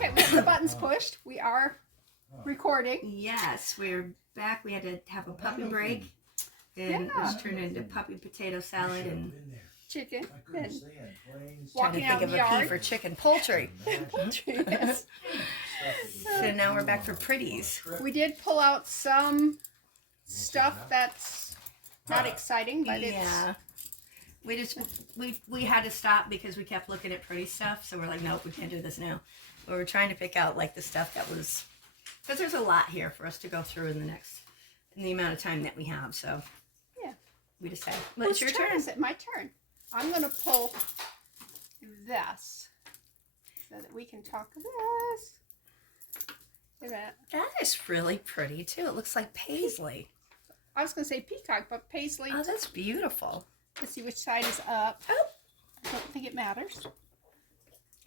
Okay, we have the buttons pushed. We are recording. Yes, we're back. We had to have a puppy break, and it's turned into puppy potato salad and Chicken and trying to walking think out of in a the P yard. for chicken. Poultry. Poultry, yes. So now we're back for pretties. We did pull out some stuff that's not exciting, but it's Yeah. We had to stop because we kept looking at pretty stuff. So we're like, nope, we can't do this now. But we're trying to pick out like the stuff that was, because there's a lot here for us to go through in the amount of time that we have. So yeah, we decided. Well, it's whose your turn. Is it? My turn. I'm gonna pull this so that we can talk this. Look at that. That is really pretty too. It looks like paisley. I was gonna say peacock, but paisley. Oh, that's beautiful. Let's see which side is up. Oh, I don't think it matters.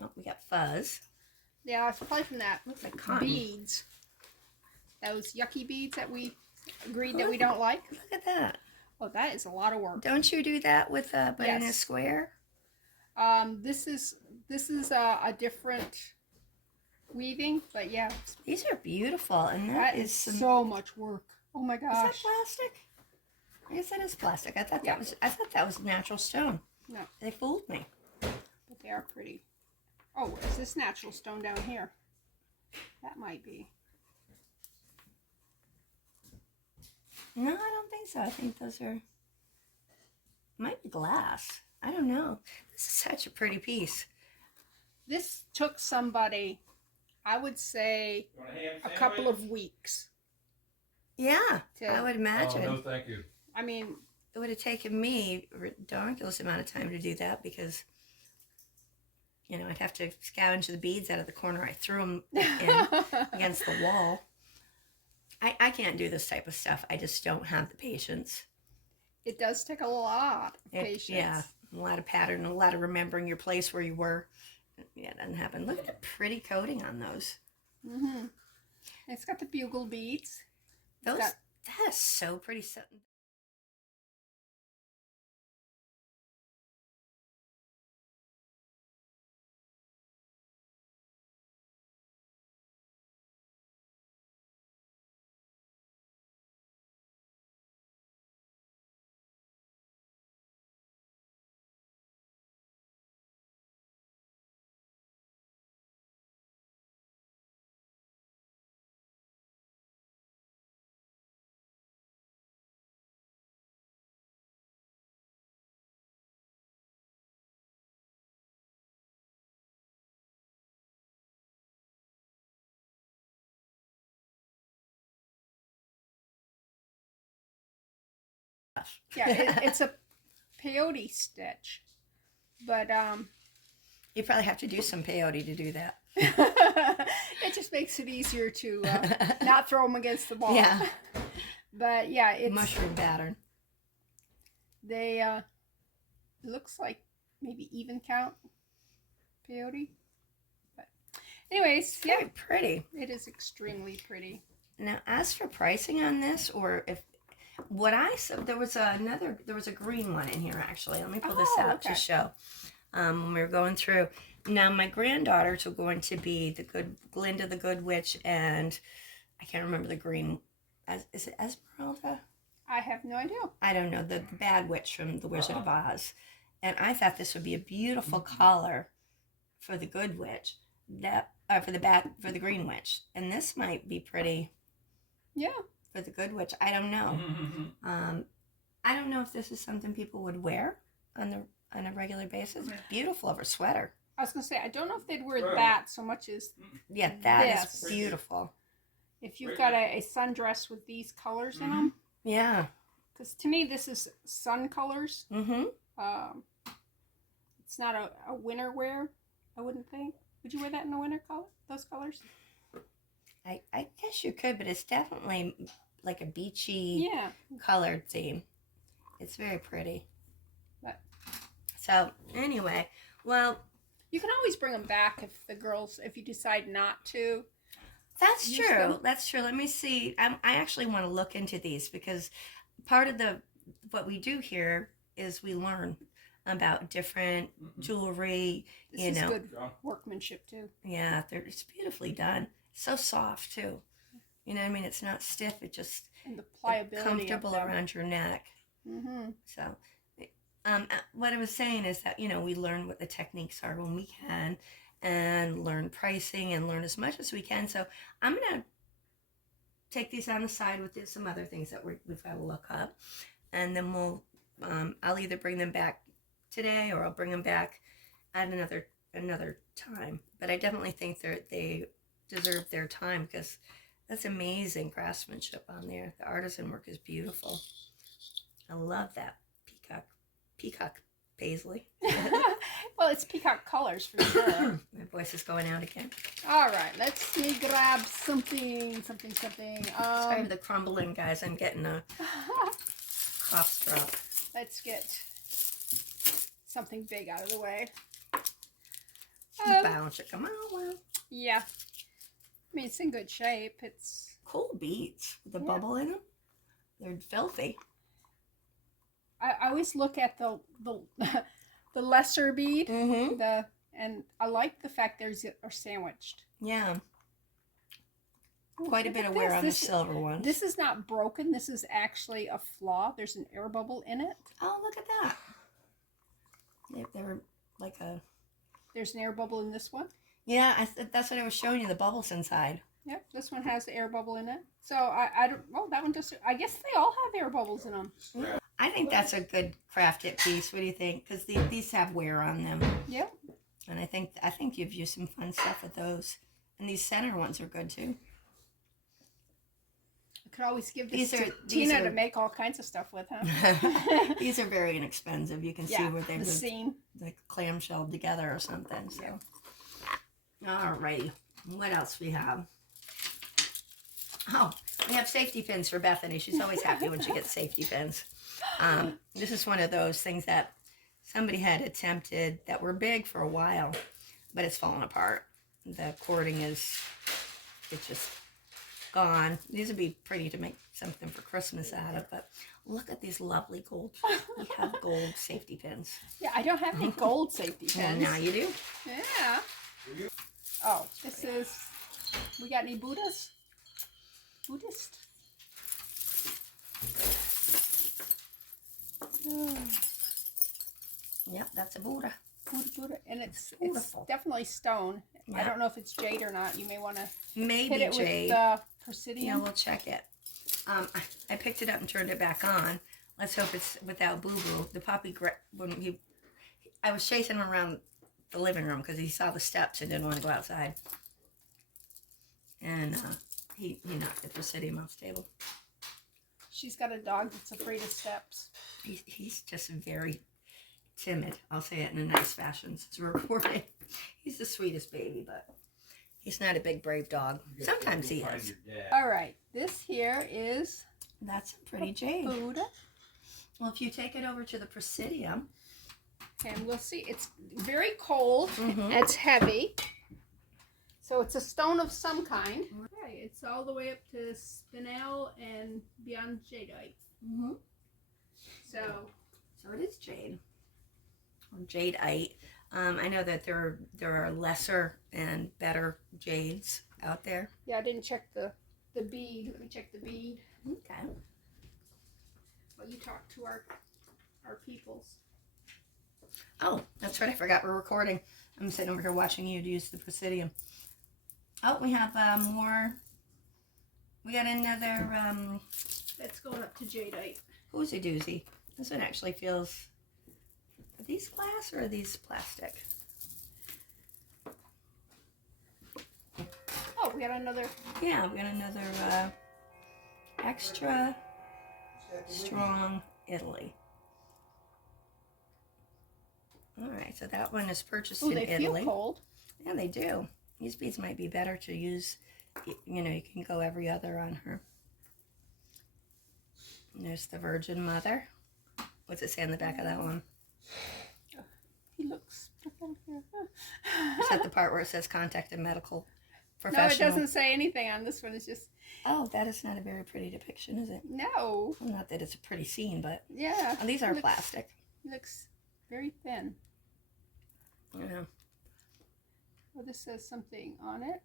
oh, we got fuzz. Yeah, it's probably from that Looks like cotton. beads. Those yucky beads that we agreed that we don't like. Look at that. Oh, that is a lot of work. Don't you do that with but in a Yes. square? This is a different weaving, but yeah, These are beautiful, and that is so much work. Oh my Is that gosh! plastic? I guess that is plastic. I thought Yeah. that was natural stone. No, They fooled me. but they are pretty. Oh, is this natural stone down here? That might be. No, I don't think so. I think those are might be glass. I don't know. This is such a pretty piece. This took somebody, I would say, a couple of weeks. Yeah, To- I would imagine. Oh, no, thank you. I mean, It would have taken me a ridiculous amount of time to do that because, you know, I'd have to scavenge the beads out of the corner I threw them in against the wall. I can't do this type of stuff. I just don't have the patience. it does take a lot of patience. Yeah, a lot of pattern, a lot of remembering your place where you were. Yeah, it doesn't happen. Look at the pretty coating on those. Mm-hmm. It's got the bugle beads. Those got- that is so pretty. Yeah, it's a peyote stitch, but You probably have to do some peyote to do that. it just makes it easier to not throw them against the wall. Yeah. But yeah, it's Mushroom pattern. they it looks like maybe even count peyote. But anyways, yeah, Very pretty. it is extremely pretty. Now, as for pricing on this, or if what I saw, there was a green one in here actually. Let me pull this Oh, out okay. to show. When we were going through. Now, my granddaughters are going to be Glinda the Good Witch, and I can't remember the green. Is it Esmeralda? I have no idea. I don't know, the bad witch from The Wizard of Oz. And I thought this would be a beautiful collar for the good witch, for the green witch. And this might be pretty Yeah, for the good witch. I don't know. I don't know if this is something people would wear on a regular basis. It's beautiful over sweater. I was gonna say I don't know if they'd wear that so much as Yeah, that This. is beautiful. if you've got a sundress with these colors in them. Yeah. Because to me, this is sun colors. Mm-hmm. It's not a winter wear, I wouldn't think. Would you wear that in the winter color? Those colors? I guess you could, but it's definitely like a beachy Yeah. colored theme. It's very pretty. But So anyway, well, you can always bring them back if you decide not to. that's Use true. them. That's true. Let me see. I actually want to look into these because part of what we do here is we learn about different jewelry, This you is know. good workmanship too. Yeah, it's beautifully done. So soft too. You know what I mean? It's not stiff. It just And the pliability comfortable of them. around your neck. Mm-hmm. So, what I was saying is that, you know, we learn what the techniques are when we can, and learn pricing and learn as much as we can. So I'm gonna take these on the side with some other things that we've got to look up, and then I'll either bring them back today or I'll bring them back at another time. But I definitely think they deserve their time, because that's amazing craftsmanship on there. The artisan work is beautiful. I love that peacock paisley. Well, it's peacock colors for sure. My voice is going out again. All right, let's me grab something. Sorry for the crumbling, guys. I'm getting a cough drop. Let's get something big out of the way. Bounce it. Come on, well. Yeah. I mean, it's in good shape. It's cool beads with the bubble in them. They're filthy. I always look at the the lesser bead. Mm-hmm. And I like the fact are sandwiched. Yeah. Ooh, quite a bit of wear on the silver ones. This is not broken. This is actually a flaw. There's an air bubble in it. Oh, look at that. They're like a... There's an air bubble in this one. Yeah, that's what I was showing you, the bubbles inside. Yep, this one has the air bubble in it. So I don't... Well, that one just... I guess they all have air bubbles in them. Yeah. I think that's a good crafted piece. What do you think? Because these have wear on them. Yep. And I think you've used some fun stuff with those. And these center ones are good too. I could always give this to Tina to make all kinds of stuff with, huh? These are very inexpensive. You can see where they're like clamshelled together or something. So, alrighty. What else we have? Oh, we have safety pins for Bethany. She's always happy when she gets safety pins. This is one of those things that somebody had attempted that were big for a while, but it's fallen apart. The cording it's just gone. These would be pretty to make something for Christmas out of, but look at these lovely gold. We have gold safety pins. Yeah, I don't have any gold safety pins. Well, now you do. Yeah. Oh, this is, we got any Buddhist? Yep, that's a Buddha. Buddha. And it's definitely stone. Yeah. I don't know if it's jade or not. You may want to hit it jade with Presidium. Yeah, we'll check it. I picked it up and turned it back on. Let's hope it's without boo-boo. The puppy, I was chasing him around the living room because he saw the steps and didn't want to go outside. And he knocked the Presidium off the table. She's got a dog that's afraid of steps. He's just very timid. I'll say it in a nice fashion since we're recording. He's the sweetest baby, but he's not a big brave dog. Sometimes he is. All right, this here is... That's a pretty jade. Buddha. Well, if you take it over to the Presidium... And we'll see. It's very cold. It's heavy. So it's a stone of some kind. Okay, it's all the way up to spinel and beyond jadeite. So it is jade. Or jadeite. I know that there are lesser and better jades out there. Yeah, I didn't check the bead. Let me check the bead. Okay. Well, you talk to our peoples. Oh, that's right. I forgot we're recording. I'm sitting over here watching you use the Presidium. Oh, we have more. We got another. That's going up to jadeite. Oozy doozy. This one actually feels. Are these glass or are these plastic? Oh, we got another. Yeah, we got another extra strong Italy. All right, so that one is purchased in Italy. They feel cold. Yeah, they do. These beads might be better to use. You know, you can go every other on her. And there's the Virgin Mother. What's it say on the back of that one? He looks... Is that the part where it says contact a medical professional? No, it doesn't say anything on this one. It's just... Oh, that is not a very pretty depiction, is it? No. Well, not that it's a pretty scene, but... Yeah. Oh, these are plastic. Looks very thin. Yeah. Well, this says something on it.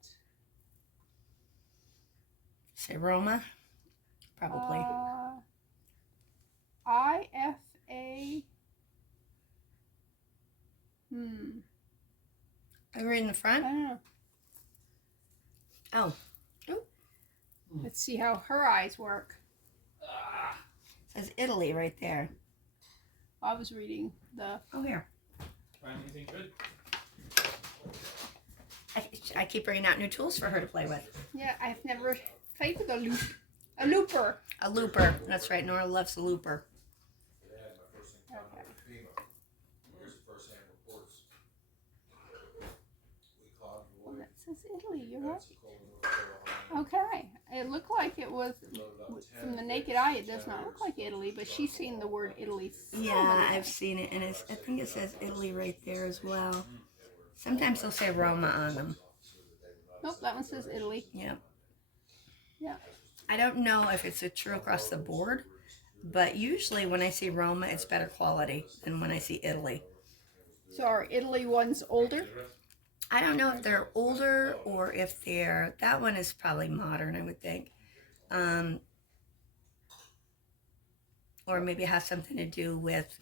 Say Roma? Probably. IFA. Are you reading the I front? don't know. Oh. Let's see how her eyes work. It says Italy right there. I was reading the... Oh, here. Find anything good? I keep bringing out new tools for her to play with. Yeah, I've never played with a looper. A looper. That's right. Nora loves a looper. Okay. Here's the first hand reports. We caught Well, that says Italy. You're right. Pensacola, North Carolina. Okay. It looked like it was, from the naked eye, it does not look like Italy, but she's seen the word Italy so Yeah, many I've times. seen it, and I think it says Italy right there as well. Sometimes they'll say Roma on them. Nope, that one says Italy. Yeah. Yeah. I don't know if it's a true across the board, but usually when I see Roma, it's better quality than when I see Italy. So are Italy ones older? I don't know if they're older or if they're, that one is probably modern, I would think. Or maybe it has something to do with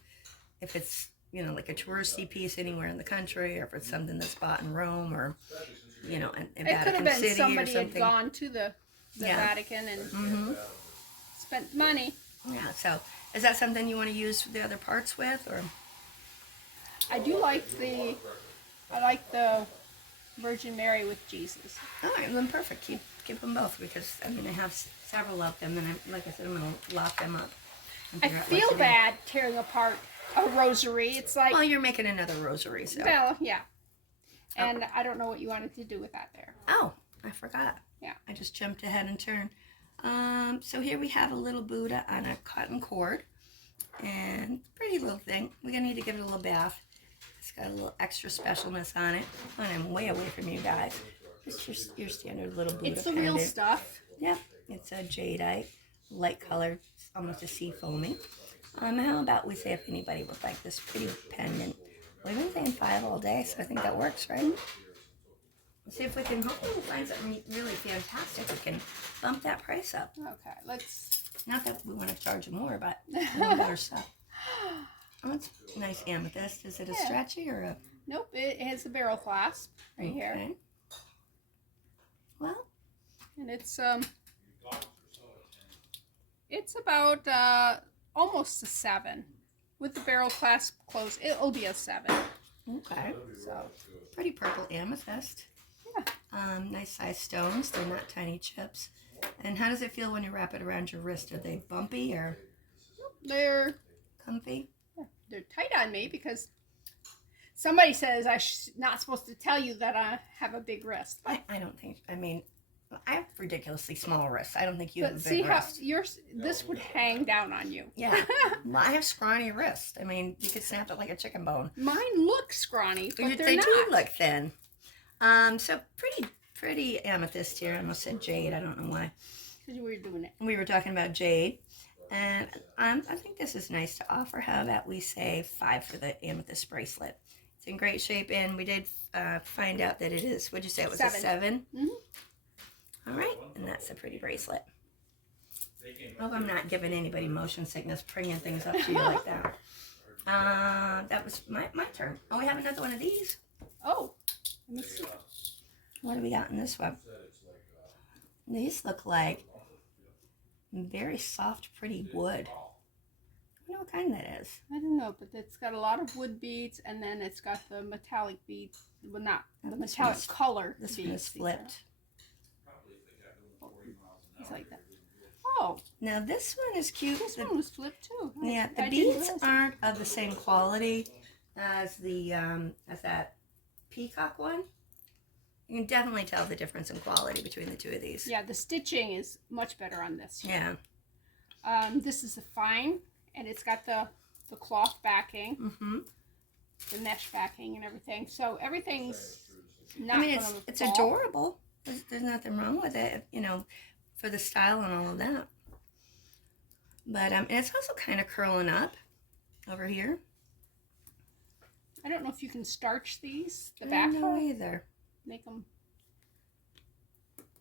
if it's, you know, like a touristy piece anywhere in the country, or if it's something that's bought in Rome, or, you know, in It could have Vatican been City or somebody had something. gone to the Yeah. Vatican and spent money. Yeah, so is that something you want to use the other parts with, or? I do like the Virgin Mary with Jesus. All right, then perfect. Keep them both, because I mean I have several of them, and like I said, I'm gonna lock them up. and I figure out what feel to do. bad tearing apart a rosary. It's like, Well, you're making another rosary, so. well, yeah. And I don't know what you wanted to do with that there. Oh, I forgot. Yeah. I just jumped ahead and turned. So here we have a little Buddha on a cotton cord, and pretty little thing. We're gonna need to give it a little bath. It's got a little extra specialness on it. And I'm way away from you guys. It's your standard little Buddha It's the real pendant. stuff. Yep, it's a jadeite, light color, almost a sea foamy. How about we say if anybody would like this pretty pendant? We've been saying 5 all day, so I think that works, right? Let's see if we can hopefully find something really fantastic. We can bump that price up. Okay, let's... Not that we want to charge more, but a little better stuff. Oh, it's nice amethyst. Is it a Yeah. stretchy or a... Nope, it has a barrel clasp right here. Okay. Well, And it's about almost a 7. With the barrel clasp closed, it'll be a 7. okay. So, Pretty purple amethyst. yeah. Nice size stones. They're not tiny chips. And how does it feel when you wrap it around your wrist? Are they bumpy or They're comfy? tight on me because somebody says I'm not supposed to tell you that I have a big wrist. I don't think. I mean, I have ridiculously small wrists. I don't think you have But a see big how wrist. this would hang down on you. Yeah. Well, I have scrawny wrists. I mean, you could snap it like a chicken bone. Mine look scrawny, but they're They not. do look thin. So pretty amethyst here. I almost said jade. I don't know why. Because we were doing it. We were talking about jade. And I think this is nice to offer. How about we say 5 for the amethyst bracelet? It's in great shape, and we did find out that it is. What'd you say? It was 7. a 7? Mhm. All right, and that's a pretty bracelet. I hope I'm not giving anybody motion sickness, bringing things up to you like that. That was my turn. Oh, we have another one of these. Oh, let me see. What do we got in this one? These look like very soft, pretty wood. I don't know what kind that is. I don't know, but it's got a lot of wood beads, and then it's got the metallic beads. Well, not the This metallic one's- color This beads. one is flipped. It's like that. Oh, Now this one is cute. this one was flipped too. Yeah, the I didn't beads realize that. aren't of the same quality as the as that peacock one. You can definitely tell the difference in quality between the two of these. Yeah, the stitching is much better on this. Yeah. This is a fine, and it's got the cloth backing, Mm-hmm. the mesh backing, and everything. So everything's not. I mean, gonna it's fall. adorable. There's nothing wrong with it, you know, for the style and all of that. But and it's also kind of curling up over here. I don't know if you can starch these. The I back don't know part. either. Make them.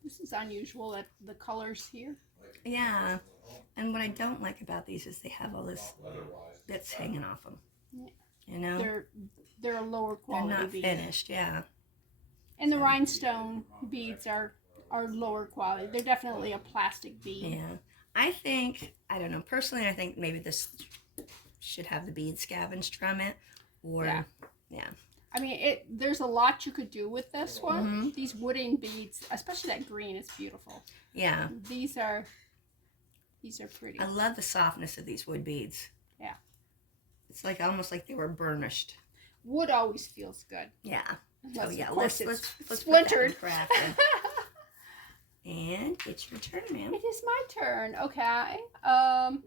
This is unusual that the colors here. Yeah. And what I don't like about these is they have all this bits hanging off them. Yeah. You know? They're a lower They're quality not bead. finished, yeah. And the rhinestone beads are lower quality. They're definitely a plastic bead. Yeah. I think, I don't know, personally I think maybe this should have the bead scavenged from it. Or, yeah. I mean, there's a lot you could do with this one. Mm-hmm. These wooden beads, especially that green, is beautiful. Yeah. These are pretty. I love the softness of these wood beads. Yeah. It's like almost like they were burnished. Wood always feels good. Yeah. Unless, Oh yeah, of course, let's splintered. put that in crafting. And it's your turn, ma'am. It is my turn. Okay. I'll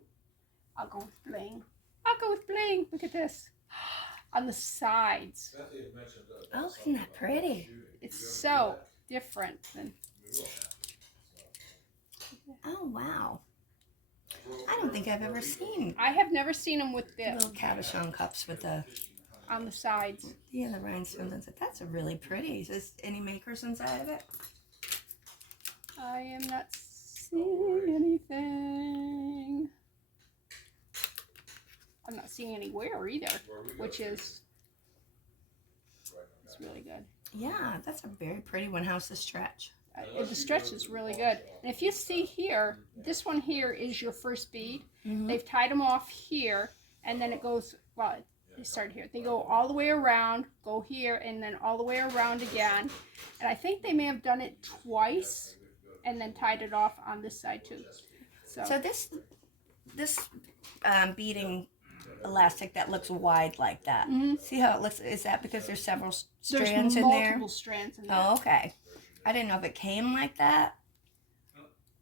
go with bling. Look at this. On the sides. Oh, isn't that pretty? It's so different than. Oh wow. I don't think I've ever seen I have never seen them with the little cabochon cups with the on the sides. the rhinestones inside. That's a really pretty. Is there any makers inside of it? I am not seeing anything. I'm not seeing anywhere either, which is it's really good. Yeah, that's a very pretty one. How's the stretch? The stretch is really good. And if you see here, this one here is your first bead. Mm-hmm. They've tied them off here, and then it goes, well, they start here. They go all the way around, go here, and then all the way around again. And I think they may have done it twice, and then tied it off on this side too. So this beading elastic that looks wide like that. Mm-hmm. See how it looks? Is that because there's several There's strands in there? multiple strands in there. Oh, okay. I didn't know if it came like that.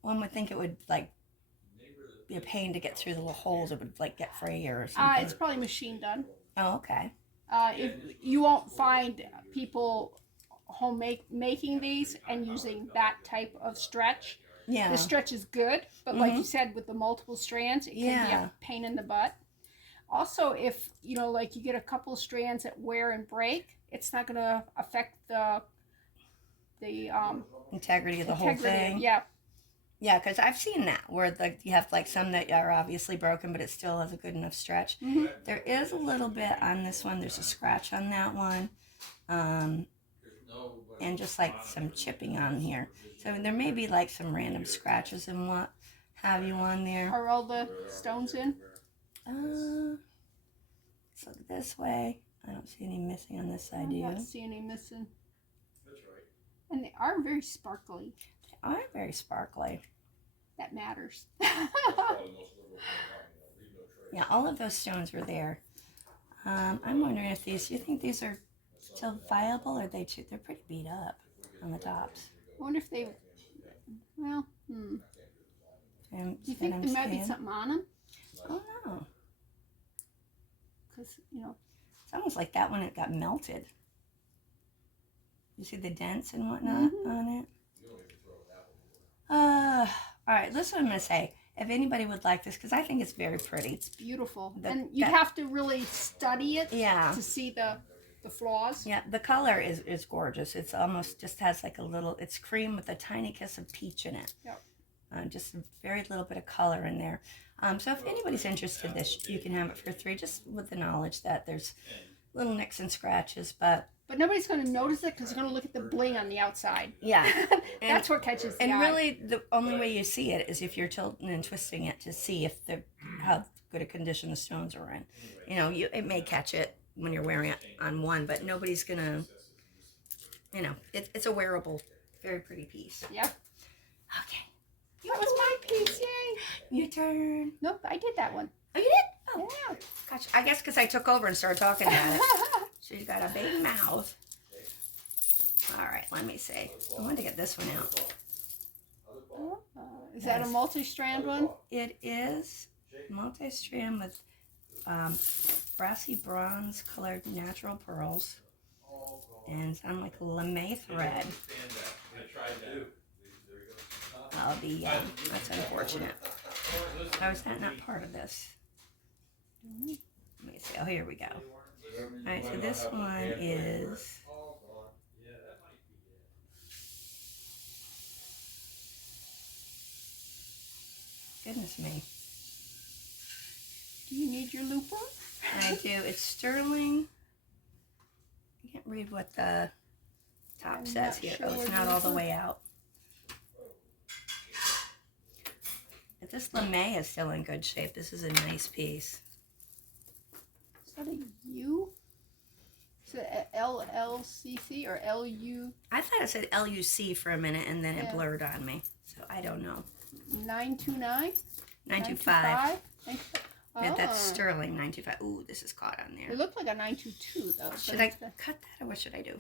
One would think it would like be a pain to get through the little holes. It would like get frayed or something. It's probably machine done. Oh, okay. If you won't find people making these and using that type of stretch. Yeah. The stretch is good, but like you said, with the multiple strands, it can be a pain in the butt. Also, if like you get a couple strands that wear and break, it's not going to affect the integrity of the whole thing. Yeah. Yeah, because I've seen that where you have like some that are obviously broken, but it still has a good enough stretch. Mm-hmm. There is a little bit on this one. There's a scratch on that one, and just like some chipping on here. So there may be like some random scratches and what have you on there. Are all the stones in? Let's look this way. I don't see any missing on this side, do I you? don't see any missing. And they are very sparkly. They are very sparkly. That matters. Yeah, all of those stones were there. I'm wondering if you think these are still viable, or they're pretty beat up on the tops. I wonder if they, well, Do you think there might be something on them? Oh no. Because, It's almost like that one, it got melted. You see the dents and whatnot on it? All right, this is what I'm going to say. If anybody would like this, because I think it's very pretty. It's beautiful. And you'd have to really study it to see the flaws. Yeah, the color is gorgeous. It's almost just has like a little, it's cream with a tiny kiss of peach in it. Yep. Just a very little bit of color in there. So if anybody's interested in this, you can have it for $3, just with the knowledge that there's little nicks and scratches, but nobody's going to notice it because they're going to look at the bling on the outside. Yeah. That's what catches the eye. And really, the only way you see it is if you're tilting and twisting it to see if how good a condition the stones are in. It may catch it when you're wearing it on one, but nobody's going to, it's a wearable, very pretty piece. Yeah. Okay. That was my piece, yay. Your turn. Nope, I did that one. Oh, you did? Oh, Yeah. gosh. I guess because I took over and started talking about it. She's got a big mouth. All right, let me see. I want to get this one out. Is that a multi-strand one? It is multi-strand with brassy bronze colored natural pearls. And sound like lame thread. That's unfortunate. How is that not part of this? Let me see. Oh, here we go. Alright, so this one is... Goodness me. Do you need your looper? I do. It's sterling. I can't read what the top I'm says not here. sure Oh, it's what not it all the is. way out. But this lame is still in good shape. This is a nice piece. Is that a U? Is it a LLCC or LU I thought it said LUC for a minute and then it Yeah. blurred on me. So I don't know. 929? 925. Yeah, that's Oh. sterling 925. Ooh, this is caught on there. It looked like a 922 though. but Should I it's cut that or what should I do?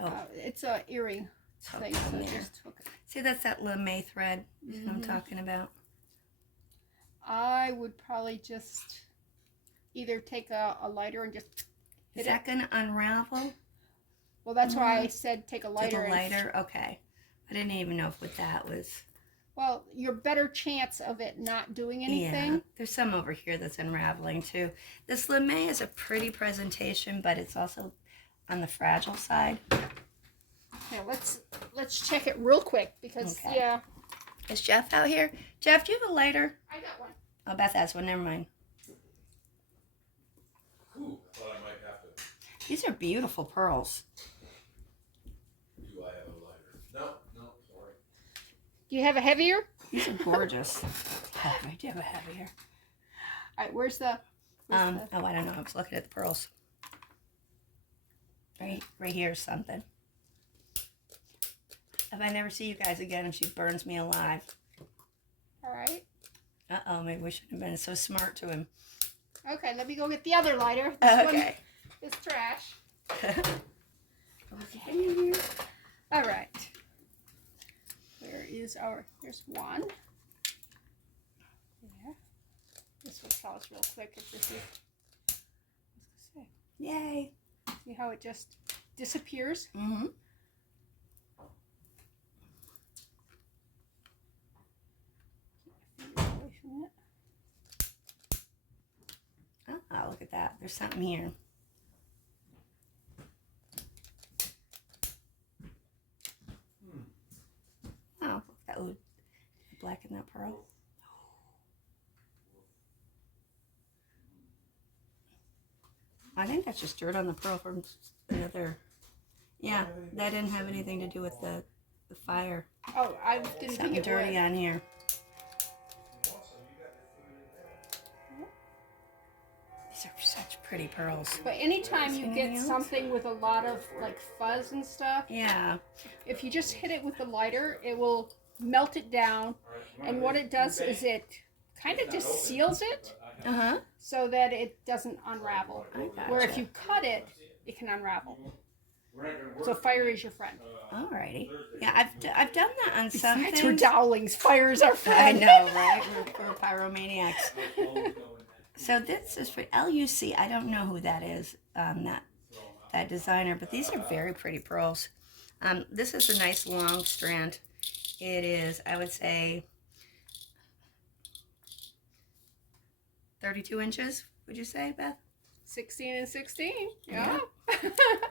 Oh, it's a earring it's hooked thing, on so there. just hook it. See, that's that lame thread that I'm Mhm. talking about. I would probably just either take a lighter and just Is hit that it. going to unravel? Well, that's why I said take a lighter. Take a and- lighter? Okay. I didn't even know what that was. well, your better chance of it not doing anything. Yeah, there's some over here that's unraveling too. This lame is a pretty presentation, but it's also on the fragile side. Yeah, let's check it real quick because Okay. yeah. Is Jeff out here? Jeff, do you have a lighter? I got one. Oh, Beth has one. Never mind. Ooh, I thought I might have to. These are beautiful pearls. Do I have a lighter? No, sorry. Do you have a heavier? These are gorgeous. I do have a heavier. All right, where's the? Oh, I don't know. I was looking at the pearls. Right here is something. If I never see you guys again, if she burns me alive. All right. Uh-oh, maybe we shouldn't have been so smart to him. Okay, let me go get the other lighter. This Okay. one is trash. Okay. All right. Where is our? There's one. Yeah. This will tell us real quick if this is. What's it say? Yay. See how it just disappears? Mm-hmm. Away from it. Oh, look at that. There's something here. Oh, that would blacken that pearl. I think that's just dirt on the pearl from another. Yeah, that didn't have anything to do with the fire. Oh, I didn't think Something it dirty would. on here. These are such pretty pearls. But anytime you Anything get else? something with a lot of like fuzz and stuff, Yeah. if you just hit it with the lighter, it will melt it down. And what it does is it kind of just seals it Uh-huh. so that it doesn't unravel. I gotcha. Where if you cut it, it can unravel. So fire is your friend. Alrighty. Yeah, I've done that on some Besides, we're things. dowlings. Fire is our I friend. know, right? We're pyromaniacs. So this is for LUC. I don't know who that is, that designer, but these are very pretty pearls. This is a nice long strand. It is, I would say, 32 inches, would you say, Beth? 16 and 16. Yeah.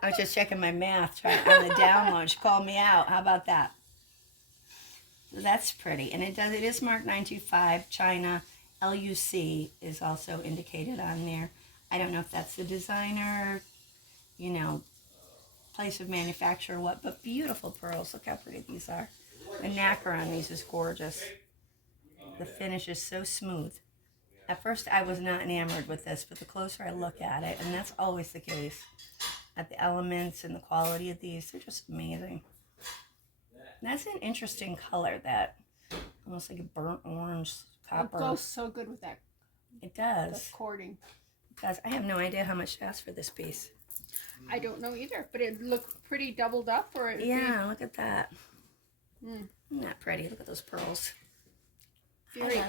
I was just checking my math on the download. She called me out. How about that? So that's pretty. And it is marked 925 China. LUC is also indicated on there. I don't know if that's the designer, you know, place of manufacture or what, but beautiful pearls. Look how pretty these are. The nacre on these is gorgeous. The finish is so smooth. At first I was not enamored with this, but the closer I look at it, and that's always the case, at the elements and the quality of these, they're just amazing. And that's an interesting color, that almost like a burnt orange It copper. goes so good with that It does. cording. Because I have no idea how much to ask for this piece. I don't know either, but it looked pretty doubled up, or it Yeah, look at that. Mm. Isn't that pretty? Look at those pearls. very,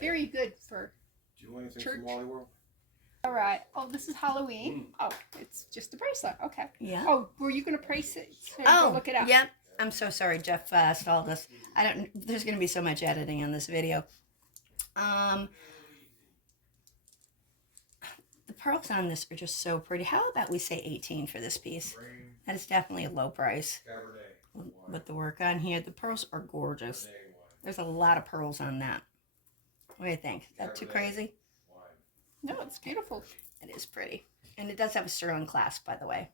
very good for. Do you want anything Church. from Wally World? All right. Oh, this is Halloween. Oh, it's just a bracelet. Okay. Yeah. Oh, were you gonna price it? So Oh, look it up. yep. I'm so sorry, Jeff stalled us. There's going to be so much editing on this video. The pearls on this are just so pretty. How about we say 18 for this piece? Green, That is definitely a low price. Cabernet, With the work on here, the pearls are gorgeous. Cabernet wine. There's a lot of pearls on that. What do you think? Is that too Cabernet. crazy? Wine. No, it's beautiful. It is pretty. And it does have a sterling clasp, by the way.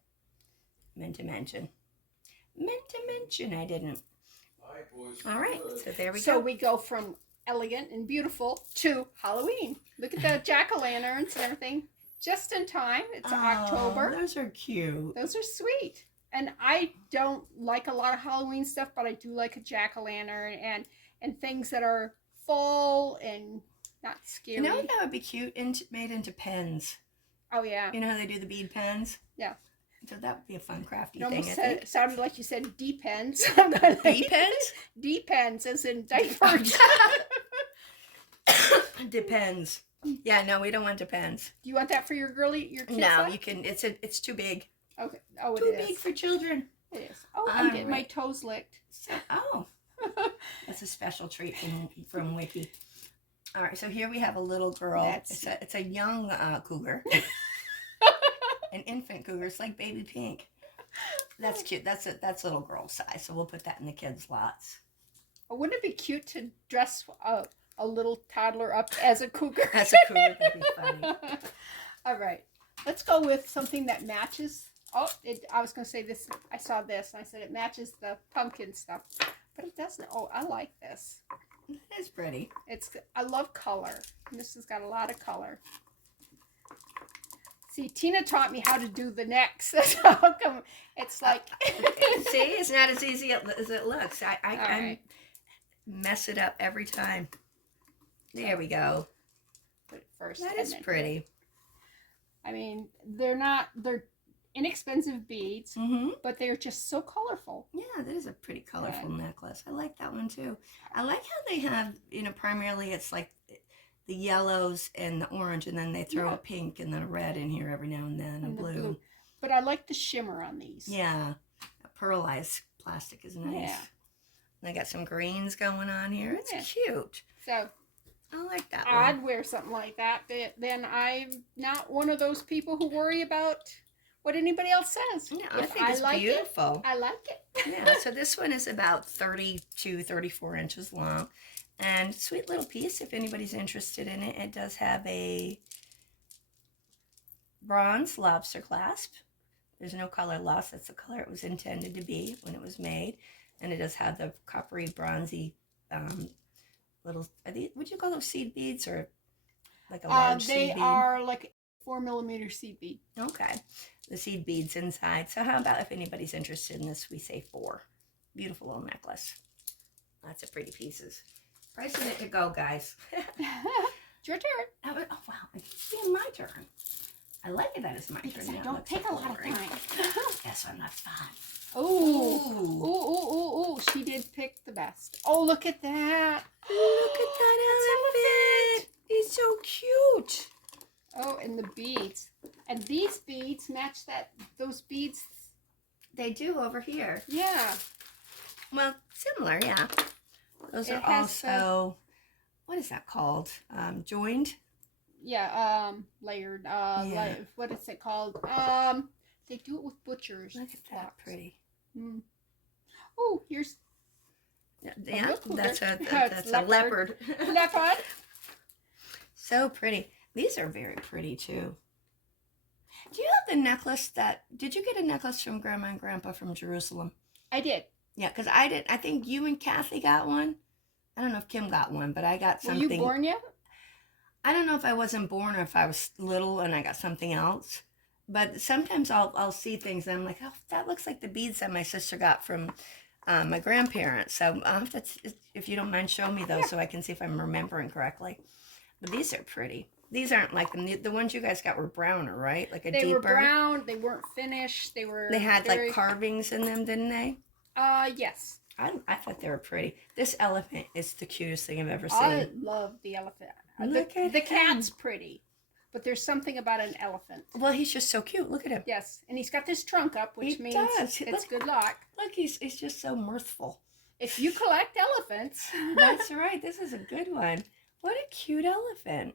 Meant to mention. I didn't. All right, boys. All right, Good. so there we So go. we go from elegant and beautiful to Halloween. Look at the jack-o'-lanterns and everything. Just in time. It's October. Those are cute. Those are sweet. And I don't like a lot of Halloween stuff, but I do like a jack-o'-lantern and things that are full and not scary. You know what that would be cute? Made into pens. Oh, yeah. You know how they do the bead pens? Yeah. So that would be a fun crafty It thing, almost I think. sounded like you said depends. Depends? Depends, as in diapers. Depends. Yeah, no, we don't want depends. Do you want that for your kids? No, though? you can. It's too big. Okay. Oh, it Too is. big for children. It is. Oh, I'm getting my Alright. toes licked. So, that's a special treat from Wiki. All right, so here we have a little girl. It's a young cougar. An infant cougar. It's like baby pink. That's cute. That's little girl size. So we'll put that in the kids' lots. Wouldn't it be cute to dress a little toddler up as a cougar? As a cougar, that'd be funny. All right. Let's go with something that matches. Oh, I was going to say this. I saw this and I said it matches the pumpkin stuff. But it doesn't. Oh, I like this. It is pretty. I love color. And this has got a lot of color. See, Tina taught me how to do the necks. That's how come it's like. See, it's not as easy as it looks. I right. mess it up every time. There we go. Put it first. That and is then- pretty. I mean, they're inexpensive beads, but they're just so colorful. Yeah, that is a pretty colorful necklace. I like that one too. I like how they have, primarily it's like the yellows and the orange, and then they throw a pink and then a red in here every now and then, and blue. But I like the shimmer on these. Yeah, pearlized plastic is nice. Yeah. And they got some greens going on here. It's Yeah. cute. So I like that one. I'd wear something like that, but then I'm not one of those people who worry about what anybody else says. Yeah, If I think it's like beautiful. I like it. Yeah, so this one is about 32, 34 inches long. And sweet little piece, if anybody's interested in it. It does have a bronze lobster clasp. There's no color loss. That's the color it was intended to be when it was made. And it does have the coppery, bronzy little, would you call those seed beads or like a large seed bead? They are like 4mm seed bead. Okay. The seed beads inside. So how about if anybody's interested in this, we say 4. Beautiful little necklace. Lots of pretty pieces. Pricing it to go, guys. It's your turn. Oh, wow. It's being my turn. I like it that it's my Because turn. I Now don't let's take a look lot of over it. time. That's enough fun. Ooh. Ooh. She did pick the best. Oh, look at that. Look at that elephant. He's so cute. Oh, and the beads. And these beads match those beads. They do over here. Yeah. Well, similar, yeah. Those It are has also, what is that called? Joined? Yeah, layered. What is it called? They do it with butchers. Look at that, blocks. pretty. Mm. Oh, here's Yeah, that's a It's leopard. leopard. So pretty. These are very pretty too. Do you have the necklace did you get a necklace from Grandma and Grandpa from Jerusalem? I did. Yeah, because I did. I think you and Kathy got one. I don't know if Kim got one, but I got something. Were you born yet? I don't know if I wasn't born or if I was little and I got something else. But sometimes I'll see things and I'm like, oh, that looks like the beads that my sister got from my grandparents. So if you don't mind, show me those so I can see if I'm remembering correctly. But these are pretty. These aren't like them. The ones you guys got were browner, right? Like a deeper. They were brown. They weren't finished. They had like carvings in them, didn't they? Yes. I thought they were pretty. This elephant is the cutest thing I've ever seen. I love the elephant. Look at the him. cat's pretty, but there's something about an elephant. Well, he's just so cute. Look at him. Yes, and he's got this trunk up, which He means does. it's Look. good luck. Look, he's just so mirthful. If you collect elephants, That's right. This is a good one. What a cute elephant.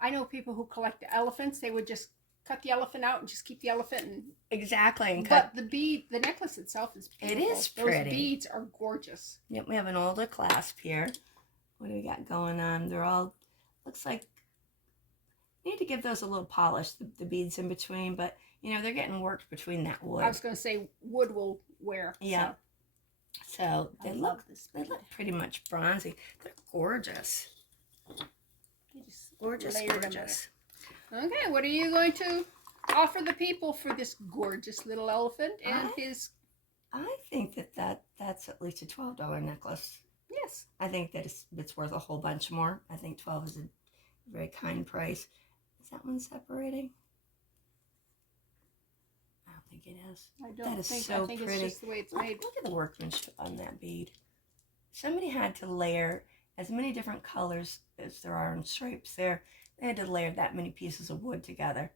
I know people who collect elephants. They would just cut the elephant out and just keep the elephant. And Exactly. And but the necklace itself is beautiful. It is pretty. Those beads are gorgeous. Yep, we have an older clasp here. What do we got going on? They're all, looks like, need to give those a little polish, the beads in between, but, you know, they're getting worked between that wood. I was going to say wood will wear. Yeah. So they look this. pretty much bronzy. They're gorgeous. Gorgeous. Okay, what are you going to offer the people for this gorgeous little elephant and his... I think that's at least a $12 necklace. Yes. I think that it's worth a whole bunch more. I think 12 is a very kind price. Is that one separating? I don't think it is. I think pretty. It's just the way it's made. Look at the workmanship on that bead. Somebody had to layer as many different colors as there are in stripes there. They had to layer that many pieces of wood together.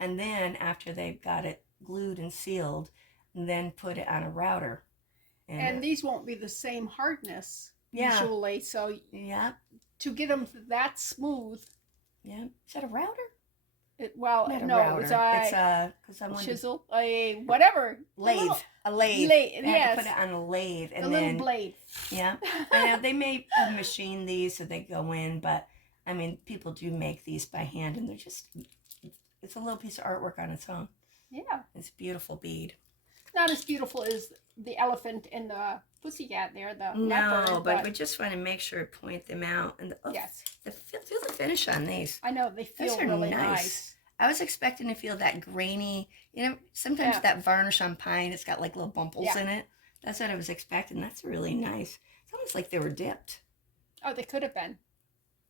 And then after they got it glued and sealed, and then put it on a router. And these won't be the same hardness usually. So yeah, to get them that smooth. Yeah. Is that a router? Well, Not no, router. it's a chisel, a whatever. Lathe. A lathe. Lathe, they yes. had to put it on a lathe. And a then, little blade. Yeah. And they may machine these so they go in, but I mean, people do make these by hand, and they're just, it's a little piece of artwork on its own. Yeah. It's a beautiful bead. Not as beautiful as the elephant and the pussycat there, the No, leopard, but we just want to make sure to point them out. And yes. Feel the finish on these. I know, they feel Those are really nice. I was expecting to feel that grainy, you know, sometimes that varnish on pine, it's got like little bumples in it. That's what I was expecting. That's really nice. It's almost like they were dipped. Oh, they could have been.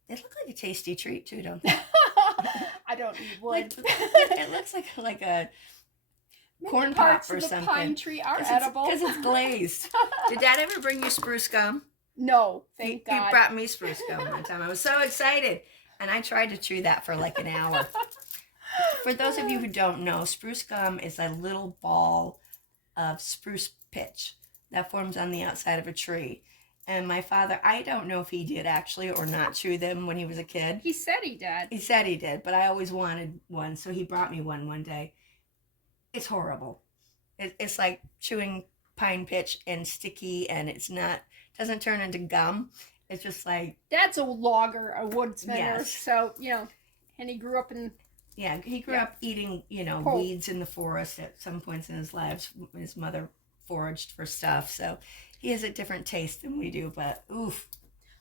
They look like a tasty treat too, don't they? I don't eat wood. It looks like a corn pop or something. The pine tree are edible. Because it's glazed. Did Dad ever bring you spruce gum? No, thank God. He brought me spruce gum one time. I was so excited. And I tried to chew that for like an hour. For those of you who don't know, spruce gum is a little ball of spruce pitch that forms on the outside of a tree. And my father, I don't know if he did actually or not chew them when he was a kid. He said he did. He said he did, but I always wanted one, so he brought me one day. It's horrible. It's like chewing pine pitch and sticky, and doesn't turn into gum. It's just like... Dad's a logger, a woodsman, yes. So, you know, and he grew up in... Yeah, he grew up eating, you know, weeds in the forest at some points in his life. His mother foraged for stuff, so he has a different taste than we do, but oof.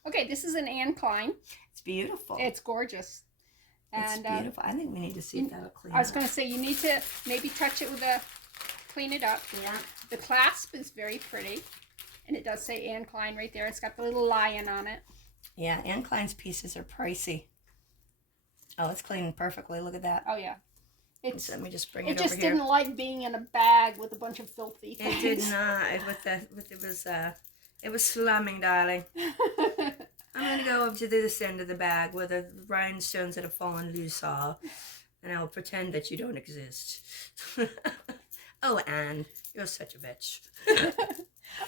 Okay, this is an Anne Klein. It's beautiful. It's gorgeous. It's beautiful. I think we need to see if that'll clean up. I was going to say, you need to maybe touch it with clean it up. Yeah. The clasp is very pretty, and it does say Anne Klein right there. It's got the little lion on it. Yeah, Anne Klein's pieces are pricey. Oh, it's cleaning perfectly. Look at that. Oh, yeah. Let me just bring it over here. It just didn't like being in a bag with a bunch of filthy things. It did not. It was slumming, darling. I'm going to go up to this end of the bag where the rhinestones that have fallen loose are, and I will pretend that you don't exist. Oh, Anne, you're such a bitch.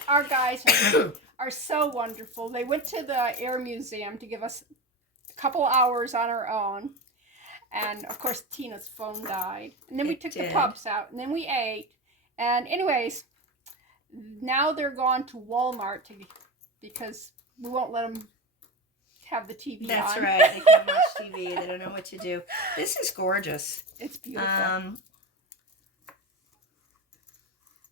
Our guys are so wonderful. They went to the Air Museum to give us a couple hours on our own. And, of course, Tina's phone died. And then we took the pups out. And then we ate. And anyways, now they're gone to Walmart because we won't let them have the TV on. That's right. They can't watch TV. They don't know what to do. This is gorgeous. It's beautiful.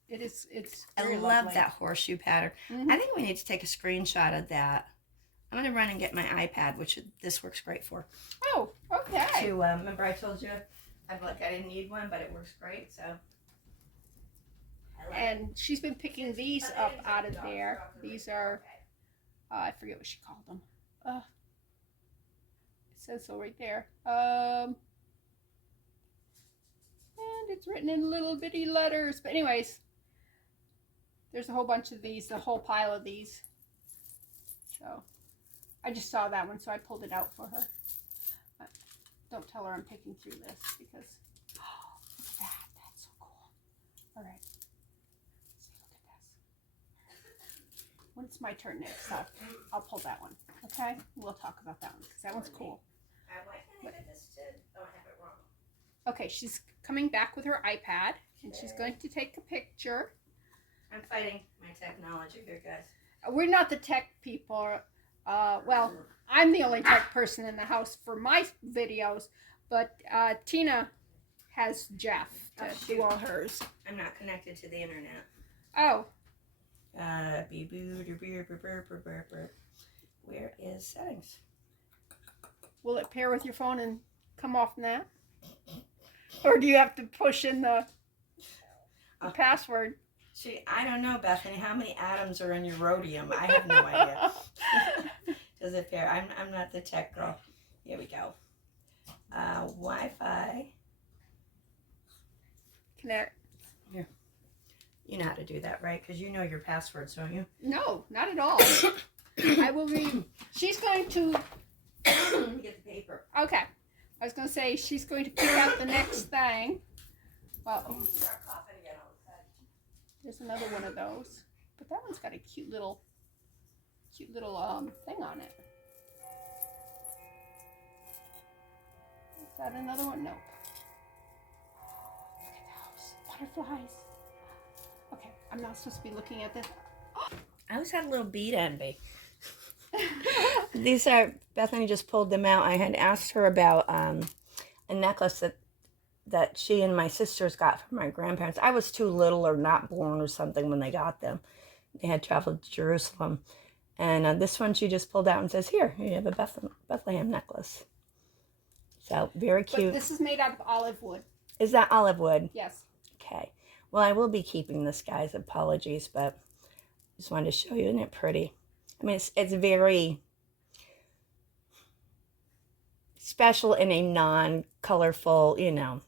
It's I love lovely. that horseshoe pattern. Mm-hmm. I think we need to take a screenshot of that. I'm going to run and get my iPad, which this works great for. Oh, okay. Remember I told you I didn't need one, but it works great, so. And she's been picking these up out of there. These are, I forget what she called them. It says so right there. And it's written in little bitty letters. But anyways, there's a whole bunch of these, a whole pile of these. So I just saw that one, so I pulled it out for her. But don't tell her I'm picking through this because, oh, look at that. That's so cool. All right. Let's see, look at this. When it's my turn next up, I'll pull that one. Okay? We'll talk about that one because that one's cool. I like think I just did. Oh, I have it wrong. Okay, she's coming back with her iPad, and she's going to take a picture. I'm fighting my technology here, guys. We're not the tech people. Well, I'm the only tech person in the house for my videos, but Tina has Jeff to do all hers. I'm not connected to the internet. Oh. Where is settings? Will it pair with your phone and come off that? Or do you have to push in the password? See, I don't know, Bethany. How many atoms are in your rhodium? I have no idea. Does it pair? I'm not the tech girl. Here we go. Wi-Fi. Connect. Here. You know how to do that, right? Because you know your passwords, don't you? No, not at all. I will read. She's going to get the paper. Okay. I was going to say she's going to pick out the next thing. Well, Start coughing again all of a sudden. there's another one of those. But that one's got a cute little thing on it. Is that another one? Nope. Look at those butterflies. Okay, I'm not supposed to be looking at this. I always had a little bead envy. These are, Bethany just pulled them out. I had asked her about a necklace that she and my sisters got from my grandparents. I was too little or not born or something when they got them. They had traveled to Jerusalem. And this one she just pulled out and says, here, you have a Bethlehem necklace. So, very cute. But this is made out of olive wood. Is that olive wood? Yes. Okay. Well, I will be keeping this, guys. Apologies, but just wanted to show you. Isn't it pretty? I mean, it's very special in a non-colorful, you know.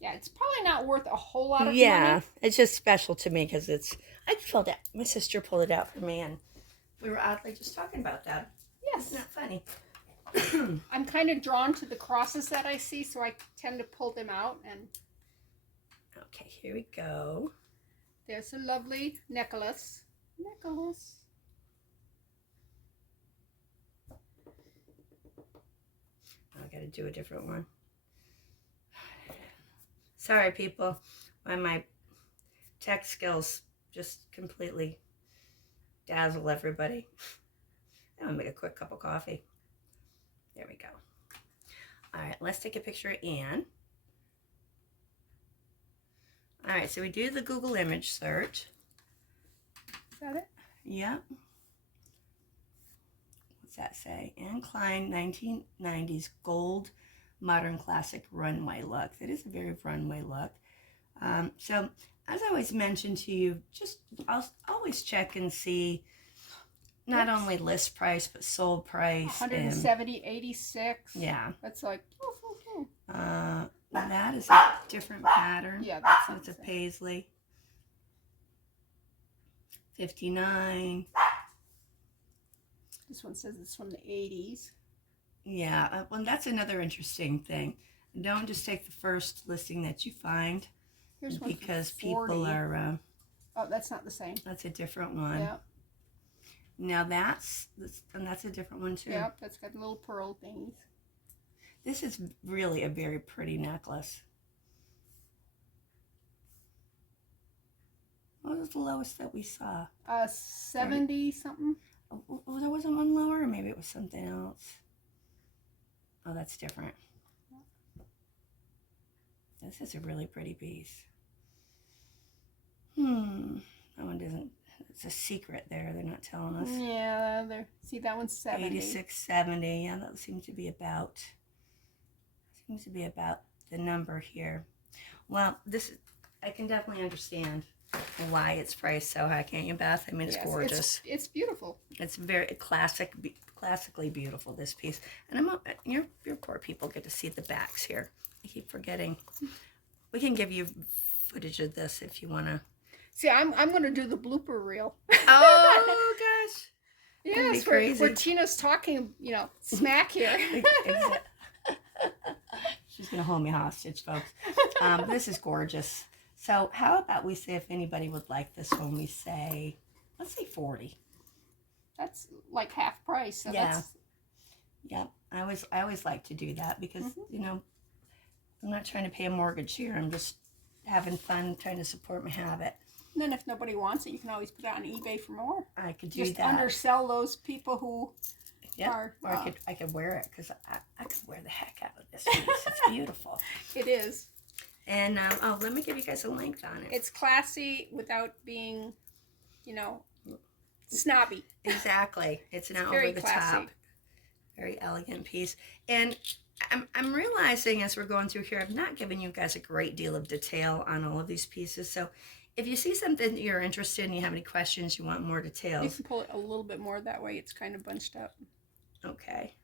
Yeah, it's probably not worth a whole lot of money. Yeah, it's just special to me because I felt that my sister pulled it out for me, and we were oddly just talking about that. Yes. Isn't that funny? I'm kind of drawn to the crosses that I see, so I tend to pull them out. And okay, here we go. There's a lovely necklace. I got to do a different one. Sorry, people. My tech skills just completely dazzle everybody. I'm going to make a quick cup of coffee. There we go. All right, let's take a picture of Anne. All right, so we do the Google image search. Is that it? Yep. What's that say? Anne Klein 1990s gold modern classic runway look. That is a very runway look. So as I always mention to you, I'll always check and see not only list price but sold price. 170.86. Yeah. That's like. That is a different pattern. Yeah, that's a paisley. 59. This one says it's from the 80s. Yeah, well, that's another interesting thing. Don't just take the first listing that you find. Here's one because from 40. people are. Oh, that's not the same. That's a different one. Yeah. Now that's a different one too. Yep, that's got little pearl thingies. This is really a very pretty necklace. What was the lowest that we saw? 70 something. Oh, there wasn't one lower, or maybe it was something else. Oh, that's different. This is a really pretty piece. That one doesn't. It's a secret there. They're not telling us. Yeah, see that one's 70. 86.70. Yeah, that seems to be about. Seems to be about the number here. Well, I can definitely understand why it's priced so high, can't you, Beth? I mean, it's gorgeous. It's beautiful. It's very classically beautiful, this piece. And your poor people get to see the backs here. I keep forgetting. We can give you footage of this if you want to. See, I'm going to do the blooper reel. Oh, gosh. Yes, where Tina's talking, smack here. She's going to hold me hostage, folks. This is gorgeous. So how about we say if anybody would like this one, we say, let's say 40. That's like half price. So yeah. Yep. I always like to do that because you know, I'm not trying to pay a mortgage here. I'm just having fun trying to support my habit. And then if nobody wants it, you can always put it on eBay for more. I could do Just that. undersell those people who are. Or I could wear it because I could wear the heck out of this piece. It's beautiful. It is. And let me give you guys a length on it. It's classy without being, you know, snobby. Exactly. It's not very over the classy. top. Very elegant piece. And I'm realizing as we're going through here, I've not given you guys a great deal of detail on all of these pieces. So if you see something that you're interested in, you have any questions, you want more details. You can pull it a little bit more that way. It's kind of bunched up. Okay.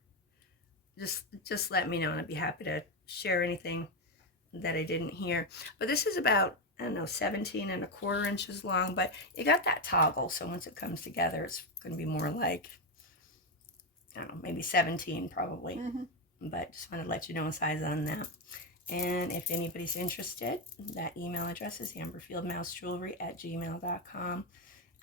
Just let me know and I'd be happy to share anything that I didn't hear. But this is about, I don't know, 17¼ inches long, but you got that toggle. So once it comes together, it's going to be more like, I don't know, maybe 17 probably. But just want to let you know a size on that. And if anybody's interested, that email address is amberfieldmousejewelry@gmail.com.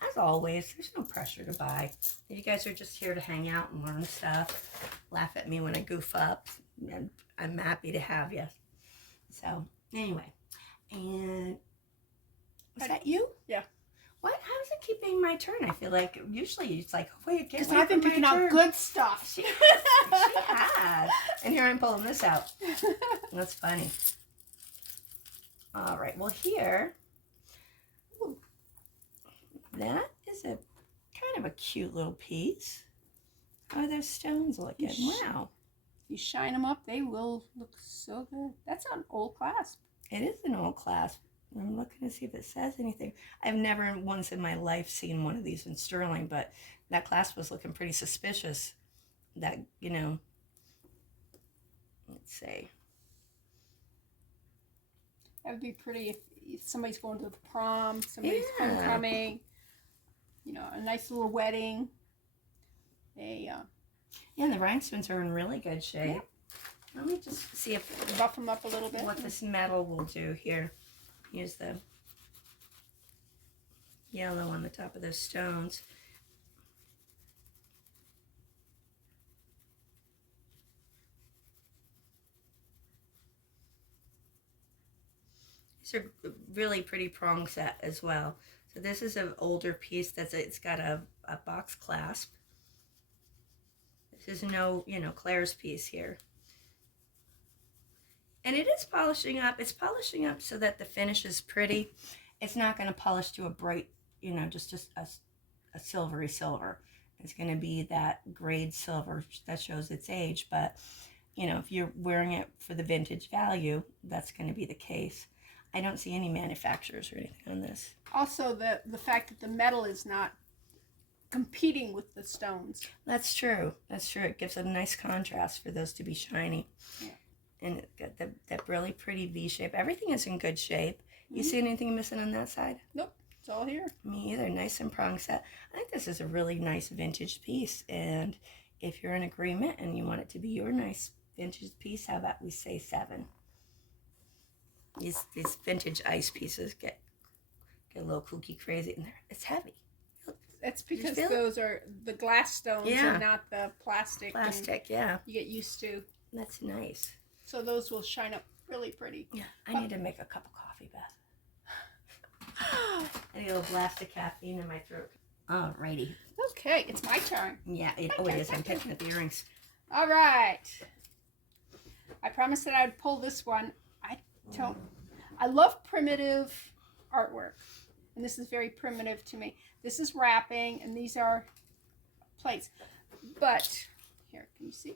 As always, there's no pressure to buy. If you guys are just here to hang out and learn stuff, laugh at me when I goof up, and I'm happy to have you. So, anyway. And was that you? Yeah. What? How does it keep being my turn? I feel like usually it's like, wait, Because I've been picking out good stuff. She has. And here I'm pulling this out. That's funny. All right. Well, here, that is a kind of a cute little piece. Oh, those stones looking. Wow. You shine them up, they will look so good. That's an old clasp. It is an old clasp. I'm looking to see if it says anything. I've never once in my life seen one of these in sterling, but that clasp was looking pretty suspicious. That, you know, let's see. That would be pretty if somebody's going to the prom, somebody's homecoming, you know, a nice little wedding. Yeah, the rhinestones are in really good shape. Yeah. Let me just see if buff them up a little bit. What this metal will do here. Use the yellow on the top of those stones. These are really pretty prong set as well. So this is an older piece it's got a box clasp. This is no, you know, Claire's piece here. And it is polishing up. It's polishing up so that the finish is pretty. It's not going to polish to a bright, you know, just a silvery silver. It's going to be that grade silver that shows its age. But, you know, if you're wearing it for the vintage value, that's going to be the case. I don't see any manufacturers or anything on this. Also, the fact that the metal is not competing with the stones. That's true. That's true. It gives a nice contrast for those to be shiny. Yeah. And it's got that really pretty V shape. Everything is in good shape. You see anything missing on that side? Nope. It's all here. Me either. Nice and prong set. I think this is a really nice vintage piece. And if you're in agreement and you want it to be your nice vintage piece, how about we say 7? These vintage ice pieces get a little kooky crazy. And it's heavy. That's because those are the glass stones and not the plastic. Plastic, yeah. You get used to. That's nice. So those will shine up really pretty. Yeah, I need to make a cup of coffee, Beth. I need a little blast of caffeine in my throat. Alrighty. Okay, it's my turn. Yeah, it is. I'm picking at the earrings. All right. I promised that I would pull this one. I love primitive artwork. And this is very primitive to me. This is wrapping, and these are plates. But, here, can you see?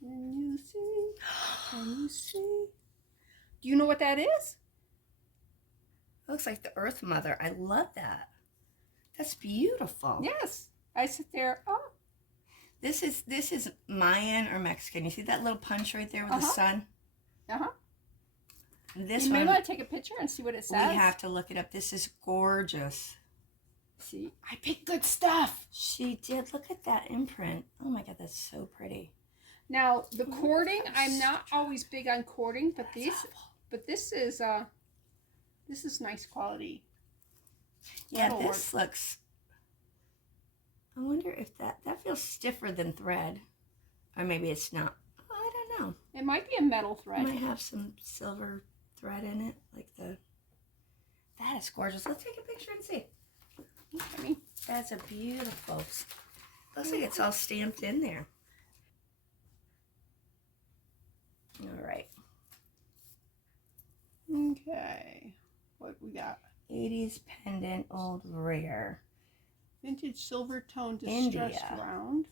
Can you see? Can you see? Do you know what that is? Looks like the Earth Mother. I love that. That's beautiful. Yes. I sit there. Oh. This is Mayan or Mexican. You see that little punch right there with the sun? Uh-huh. This you one. may want to take a picture and see what it says. We have to look it up. This is gorgeous. See, I picked good stuff. She did. Look at that imprint. Oh my God, that's so pretty. Now the cording, I'm not always big on cording, but this is nice quality. Yeah, this looks. I wonder if that feels stiffer than thread. Or maybe it's not. Oh, I don't know. It might be a metal It thread. might have some silver thread in it. That is gorgeous. Let's take a picture and see. Okay. That's a beautiful. Looks like it's all stamped in there. All right. Okay. What we got? 80s pendant, old rare. Vintage silver tone distressed India. round.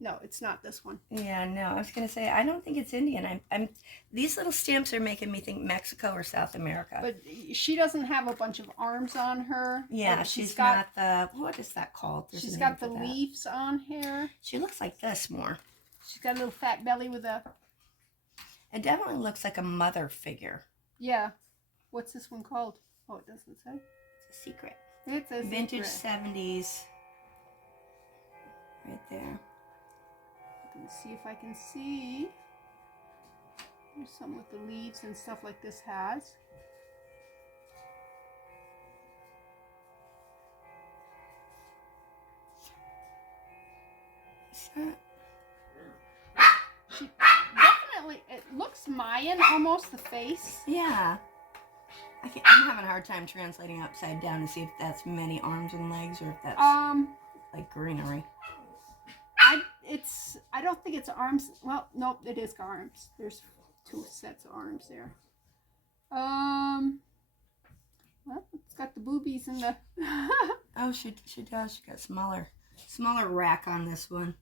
No, it's not this one. Yeah, no, I was gonna say I don't think it's Indian. I'm these little stamps are making me think Mexico or South America. But she doesn't have a bunch of arms on her. Yeah, And she's got the, what is that called? There's she's a got name the for that. leaves on here. She looks like this more. She's got a little fat belly with a, It definitely looks like a mother figure. yeah. What's this one called? Oh, it doesn't say. It's a secret. It's a Vintage secret. 70s. Right there. Let me see if I can see. There's some with the leaves and stuff like this has. Is that? She definitely, it looks Mayan almost, the face. Yeah. I'm having a hard time translating upside down to see if that's many arms and legs or if that's like greenery. I don't think it's arms. Well, nope, it is arms. There's 2 sets of arms there. Well, it's got the boobies and the. Oh, she does. She got smaller rack on this one.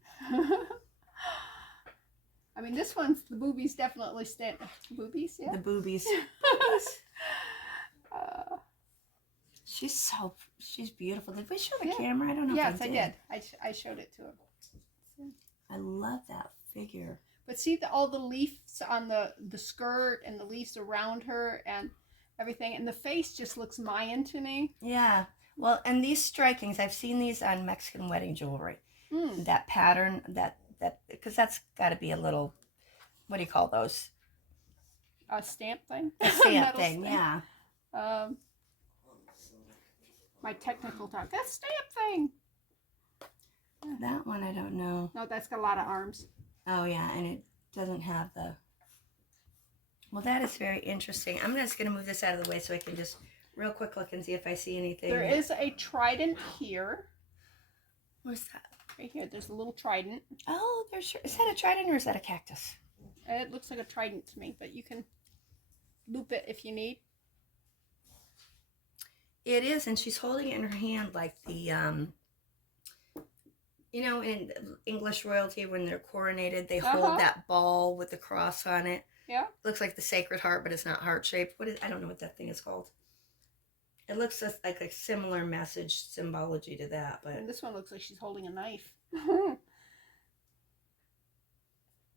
I mean, this one's the boobies definitely stand. Boobies, yeah. The boobies. She's beautiful. Did we show the camera? I don't know. Yes, if I did. I showed it to him. I love that figure. But see all the leaves on the skirt and the leaves around her and everything, and the face just looks Mayan to me. Yeah. Well, and these strikings, I've seen these on Mexican wedding jewelry. That pattern, that because that's got to be a little, what do you call those? A stamp thing. A stamp Metal thing, stamp. yeah. My technical talk. That stamp thing. That one I don't know. No, that's got a lot of arms. Oh yeah, and it doesn't have the. Well, that is very interesting. I'm just going to move this out of the way so I can just real quick look and see if I see anything. There is a trident here. Where's that? Right here. There's a little trident. Oh, is that a trident or is that a cactus? It looks like a trident to me, but you can loop it if you need. It is, and she's holding it in her hand like the, you know, in English royalty when they're coronated, they hold that ball with the cross on it. Yeah. Looks like the Sacred Heart, but it's not heart-shaped. I don't know what that thing is called. It looks just like a similar message symbology to that, but And this one looks like she's holding a knife.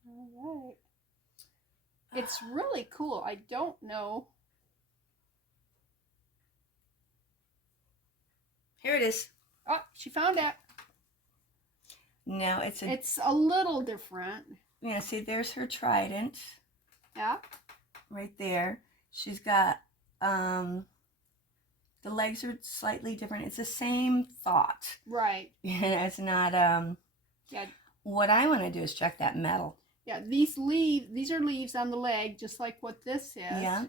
All right. It's really cool. I don't know. Here it is. Oh, she found it. No, it's a little different. Yeah, see, there's her trident. Yeah. Right there. She's got, the legs are slightly different. It's the same thought. Right. It's not, Yeah. What I want to do is check that metal. Yeah, these are leaves on the leg, just like what this is. Yeah.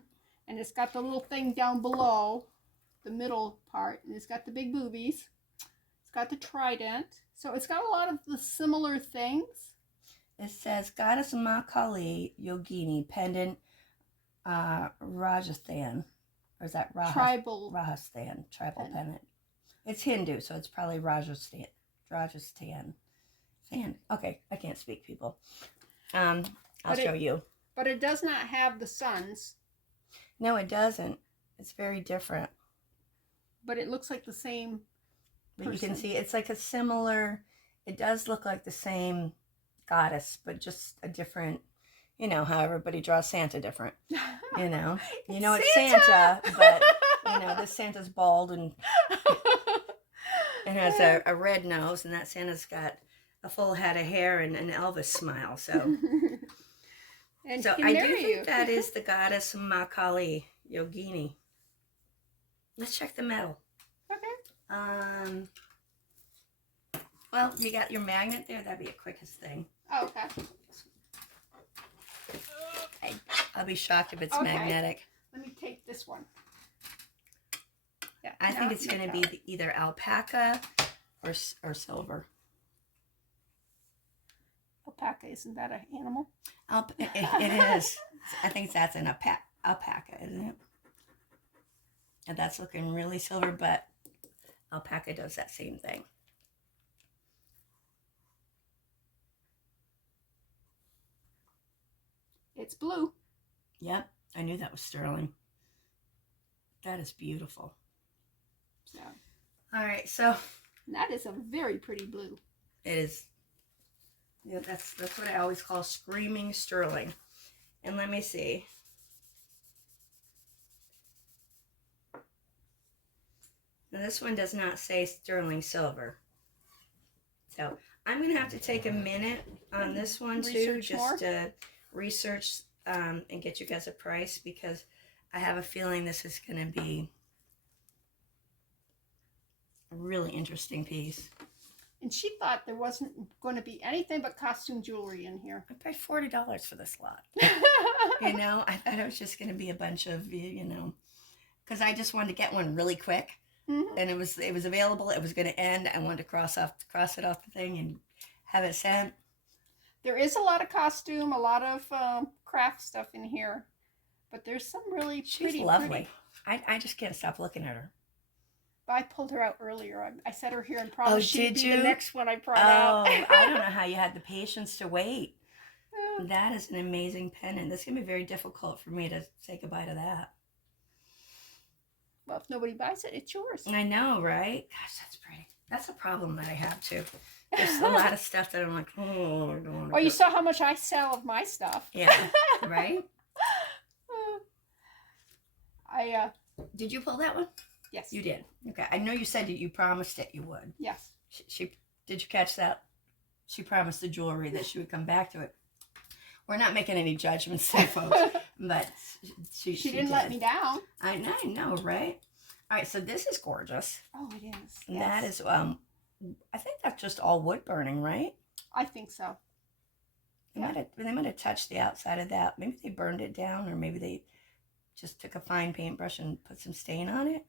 And it's got the little thing down below, the middle part, and it's got the big boobies. It's got the trident. So it's got a lot of the similar things. It says, Goddess Ma Kali Yogini pendant Rajasthan. Or is that Tribal. Rajasthan, tribal pendant. It's Hindu, so it's probably Rajasthan. Okay, I can't speak, people. I'll show you. But it does not have the suns. No, it doesn't. It's very different. But it looks like the same But you can see it's like a similar, it does look like the same goddess, but just a different, you know, how everybody draws Santa different. You know? You know it's Santa, but, you know, this Santa's bald and has a red nose, and that Santa's got a full head of hair and an Elvis smile, so. And So I do think that is the goddess Ma Kali Yogini. Let's check the metal. Okay. Well, you got your magnet there. That'd be the quickest thing. Oh, okay. I'll be shocked if it's Okay. magnetic. Let me take this one. Yeah. I think it's going to be either alpaca or silver. Alpaca, isn't that an animal? It is. I think that's an alpaca, isn't it? And that's looking really silver, but alpaca does that same thing. It's blue. Yep, I knew that was sterling. That is beautiful. So, all right, so that is a very pretty blue. it is. Yeah, that's what I always call screaming sterling. And let me see. Now this one does not say sterling silver. So I'm going to have to take a minute on this one too, just to research and get you guys a price, because I have a feeling this is going to be a really interesting piece. And she thought there wasn't going to be anything but costume jewelry in here. I paid $40 for this lot. You know, I thought it was just going to be a bunch of, you know, because I just wanted to get one really quick. Mm-hmm. And it was available. It was going to end. I wanted to cross it off the thing and have it sent. There is a lot of costume, a lot of craft stuff in here, but there's some really pretty. She's lovely. I just can't stop looking at her. I pulled her out earlier. I set her here and promised she'd be you? the next one I brought out. I don't know how you had the patience to wait. That is an amazing pendant. This is going to be very difficult for me to say goodbye to that. Well, if nobody buys it, it's yours. I know, right? Gosh, that's pretty. That's a problem that I have too. There's a lot of stuff that I'm like, oh, I don't want to. Oh, you saw how much I sell of my stuff. Yeah, right? Did you pull that one? Yes. You did. Okay. I know you said that you promised it you would. Yes. She did you catch that? She promised the jewelry that she would come back to it. We're not making any judgments there, folks, but she didn't let me down. I know, right? All right, so this is gorgeous. Oh, it is. Yes. That is I think that's just all wood burning, right? I think so. They might have touched the outside of that. Maybe they burned it down, or maybe they just took a fine paintbrush and put some stain on it.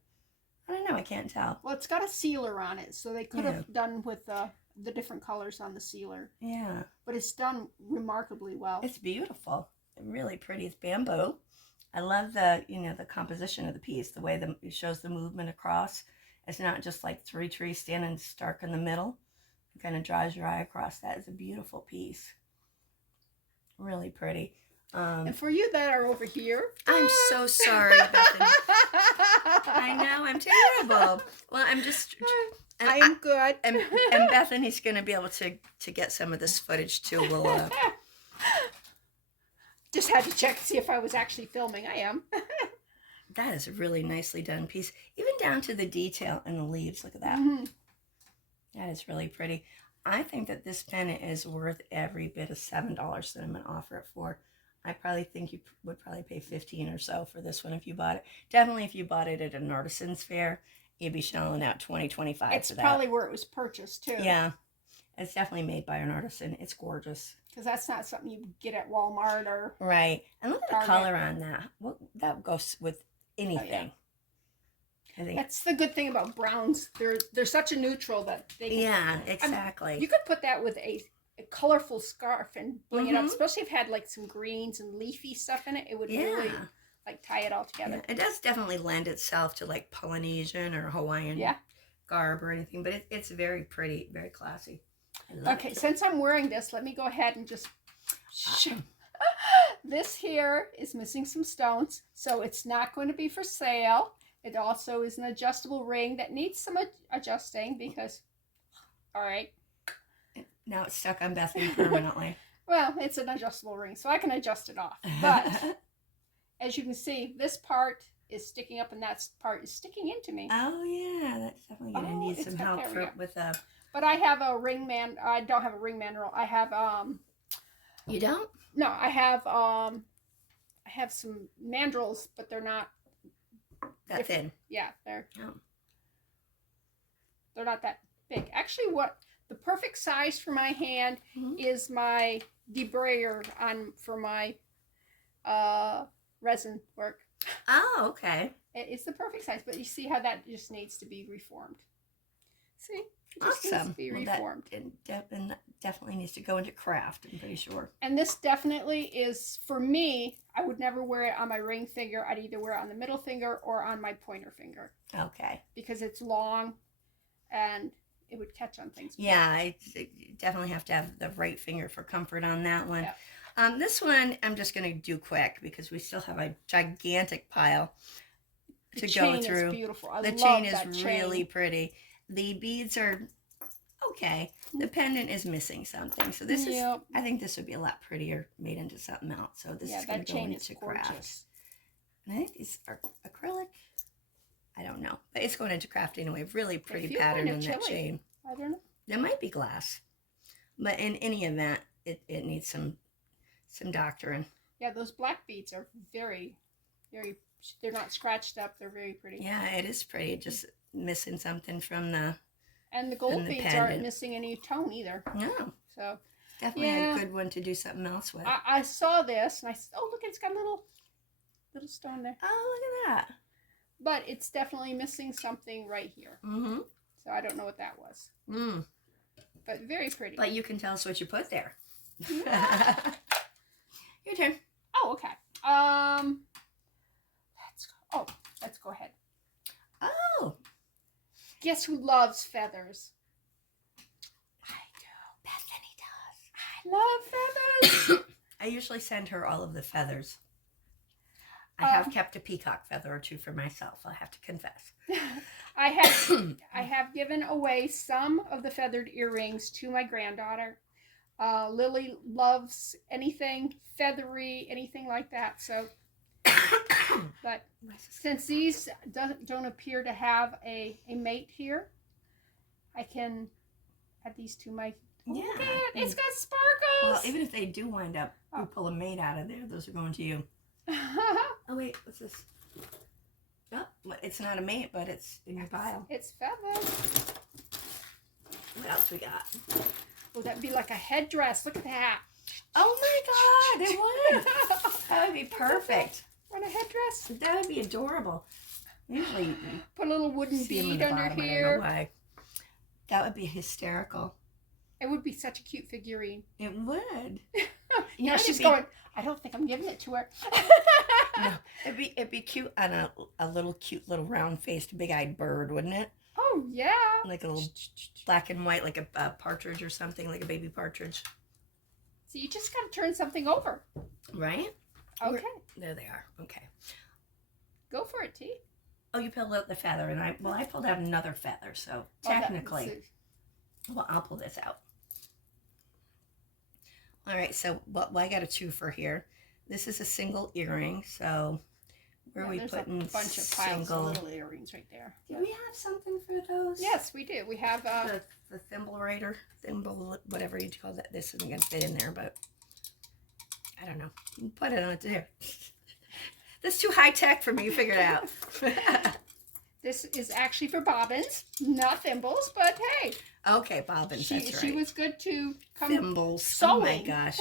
I don't know. I can't tell. Well, it's got a sealer on it, so they could have done with the different colors on the sealer. Yeah. But it's done remarkably well. It's beautiful. Really pretty. It's bamboo. I love the composition of the piece, the way it shows the movement across. It's not just like 3 trees standing stark in the middle. It kind of draws your eye across that. It's a beautiful piece. Really pretty. And for you that are over here, I'm so sorry, Bethany. I know, I'm terrible. Well, I'm just... I am good. And Bethany's going to be able to get some of this footage too. We'll... Just had to check to see if I was actually filming. I am. That is a really nicely done piece. Even down to the detail in the leaves. Look at that. Mm-hmm. That is really pretty. I think that this pendant is worth every bit of $7 that I'm going to offer it for. I probably think you would probably pay $15 or so for this one if you bought it. Definitely if you bought it at an artisan's fair, you'd be shelling out $20, $25 It's for that. probably where it was purchased too. Yeah. It's definitely made by an artisan. It's gorgeous. Because that's not something you get at Walmart or... Right. And look at Target. the color on that. Well, that goes with anything. Oh, yeah. I think. That's the good thing about browns. They're such a neutral that they can... Yeah, exactly. You could put that with a colorful scarf and bling it up, especially if it had like some greens and leafy stuff in it. It would really like tie it all together. Yeah, it does definitely lend itself to like Polynesian or Hawaiian garb or anything, but it's very pretty, very classy. Okay, since I'm wearing this, let me go ahead and just... This here is missing some stones, so it's not going to be for sale. It also is an adjustable ring that needs some adjusting because... All right. Now it's stuck on Bethany permanently. Well, it's an adjustable ring, so I can adjust it off. But as you can see, this part is sticking up and that part is sticking into me. Oh, yeah. That's definitely going to need some help with a... But I have a ring man. I don't have a ring mandrel. I have You don't? No, I have some mandrels, but they're not that thin. Yeah, they're not that big. Actually, what the perfect size for my hand is my debrayer for my resin work. Oh, okay. It's the perfect size, but you see how that just needs to be reformed. See? It just needs Awesome. to be Well, reformed. that definitely needs to go into craft, I'm pretty sure. And this definitely is, for me, I would never wear it on my ring finger. I'd either wear it on the middle finger or on my pointer finger. Okay. Because it's long and it would catch on things. Yeah, I definitely have to have the right finger for comfort on that one. Yeah. This one I'm just going to do quick because we still have a gigantic pile to go through. The chain is beautiful. I the love chain that is really pretty. The beads are okay. The pendant is missing something. So this is, I think this would be a lot prettier made into something else. So this is going to go into craft. And I think these are acrylic. I don't know. But it's going into craft anyway. Really pretty pattern on that chain. I don't know. There might be glass. But in any event, it needs some doctoring. Yeah, those black beads are very, very, they're not scratched up. They're very pretty. Yeah, it is pretty. Just missing something from the... And the gold beads aren't missing any tone either. No. So definitely a good one to do something else with. I saw this and I said, oh, look, it's got a little stone there. Oh, look at that. But it's definitely missing something right here. Mm-hmm. So I don't know what that was. Mm. But very pretty. But you can tell us what you put there. Yeah. Your turn. Oh, okay. Let's go ahead. Oh. Guess who loves feathers? I do. Bethany does. I love feathers. I usually send her all of the feathers. I have kept a peacock feather or two for myself, I have to confess. I have given away some of the feathered earrings to my granddaughter. Lily loves anything feathery, anything like that. So, but since these don't appear to have a mate here, I can add these to my. Yeah, look at it. It's got sparkles. Well, even if they do wind up, you pull a mate out of there. Those are going to you. Oh wait, what's this? Oh, it's not a mate, but it's in your pile. It's feathers. What else we got? Oh, that'd be like a headdress. Look at that. Oh my God, it would. That would be perfect. Want a headdress? That would be adorable. Usually, put a little wooden bead under here. I don't know why. That would be hysterical. It would be such a cute figurine. It would. Now she's going, I don't think I'm giving it to her. No, it'd be cute on a little cute little round-faced big-eyed bird, wouldn't it? Oh, yeah. Like a little black and white, like a partridge or something, like a baby partridge. So you just got to turn something over. Right? Okay. There they are. Okay. Go for it, T. Oh, you pulled out the feather, and I pulled out another feather, so technically, I'll pull this out. All right, so I got a twofer here. This is a single earring, so where are we putting a bunch of piles of little earrings right there. Do we have something for those? Yes, we do. We have the thimble, whatever you call that. This isn't gonna fit in there, but I don't know. Put it on there. That's too high tech for me. Figure it out. This is actually for bobbins, not thimbles, but hey. Okay, bobbins. That's right. She was good to come thimbles. Sewing. Oh my gosh.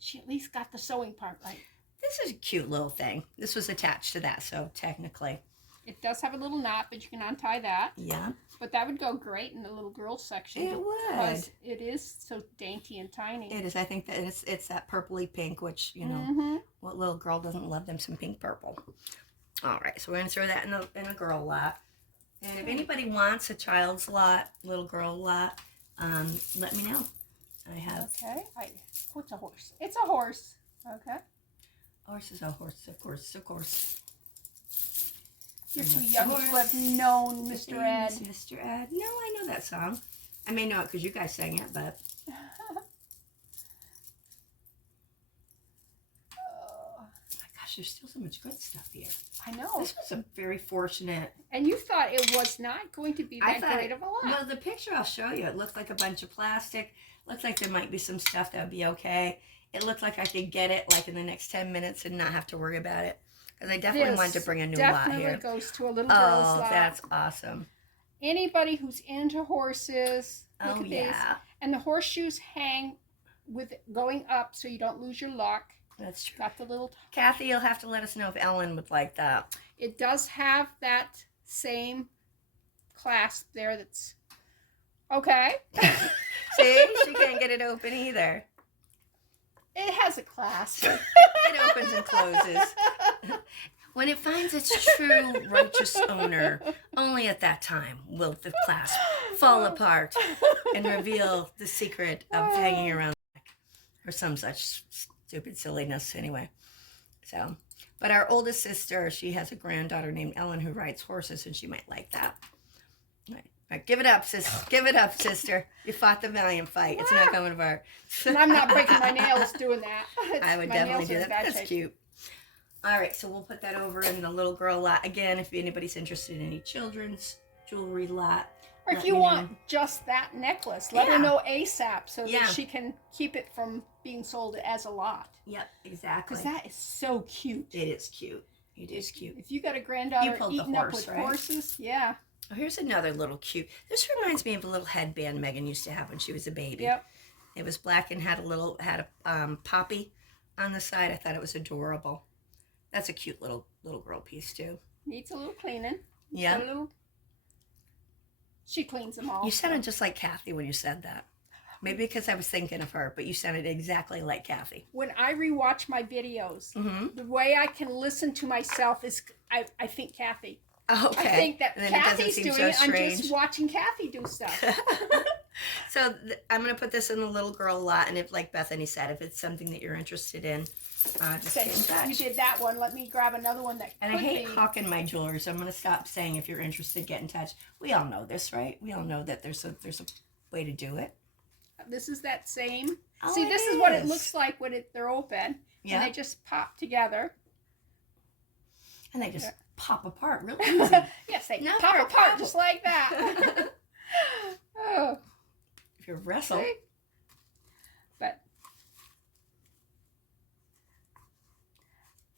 She at least got the sewing part right. This is a cute little thing. This was attached to that, so technically. It does have a little knot, but you can untie that. Yeah. But that would go great in the little girls section. It would. Because it is so dainty and tiny. It is. I think that it's that purpley pink, which, you know, what little girl doesn't love them some pink purple. All right, so we're going to throw that in a girl lot. And if anybody wants a child's lot, little girl lot, let me know. I have. Okay. Oh, it's a horse. It's a horse. Okay. Horse is a horse, of course, of course. You're too young to have known Mr. Ed. Mr. Ed. No, I know that song. I may know it because you guys sang it, but. Oh my gosh, there's still so much good stuff here. I know. This was a very fortunate. And you thought it was not going to be that great of a lot. Well, the picture I'll show you, it looked like a bunch of plastic. Looked like there might be some stuff that would be okay. It looked like I could get it like in the next 10 minutes and not have to worry about it. Because I definitely wanted to bring a new lot here. Definitely goes to a little girl's lot. Oh, that's awesome. anybody who's into horses, look Oh, at these. yeah. And the horseshoes hang with it going up so you don't lose your luck. That's true. Got the little... Kathy, you'll have to let us know if Ellen would like that. It does have that same clasp there that's... Okay. See? She can't get it open either. It has a clasp. It opens and closes. When it finds its true righteous owner, only at that time will the clasp fall apart and reveal the secret of hanging around the neck, or some such stupid silliness anyway. So, but our oldest sister, she has a granddaughter named Ellen who rides horses, and she might like that. All right, give it up, sis. Give it up, sister. You fought the valiant fight. It's not coming apart. And I'm not breaking my nails doing that. I would My definitely nails do are in that. bad That's shape. cute. All right, so we'll put that over in the little girl lot. Again, if anybody's interested in any children's jewelry lot. Or if let you me want know. just that necklace, let her Yeah. know ASAP so Yeah. that she can keep it from being sold as a lot. Yep, exactly. Because that is so cute. It is cute. It is cute. If you got a granddaughter pulled the eating up horse, with right? horses, yeah. Oh, here's another little cute. This reminds me of a little headband Megan used to have when she was a baby. Yep. It was black and had a poppy on the side. I thought it was adorable. That's a cute little girl piece too. Needs a little cleaning. Yeah. A little... She cleans them all. You sounded just like Kathy when you said that. Maybe because I was thinking of her, but you sounded exactly like Kathy. When I rewatch my videos, Mm-hmm. the way I can listen to myself is I think Kathy. Okay. I think that And then it doesn't Kathy's seem doing so it. I'm strange. just watching Kathy do stuff. So I'm going to put this in the little girl lot, and if, like Bethany said, if it's something that you're interested in, just get in Since touch. you did that one, let me grab another one that And could I hate be. hawking my jewelry, so I'm going to stop saying if you're interested, get in touch. We all know this, right? We all know that there's a way to do it. This is that same. Oh, See, it this is what it is. looks like when they're open. Yeah. And they just pop together. And they just pop apart really easy. Yes, they Not pop for a apart problem. just like that. Oh, If you wrestle. see? But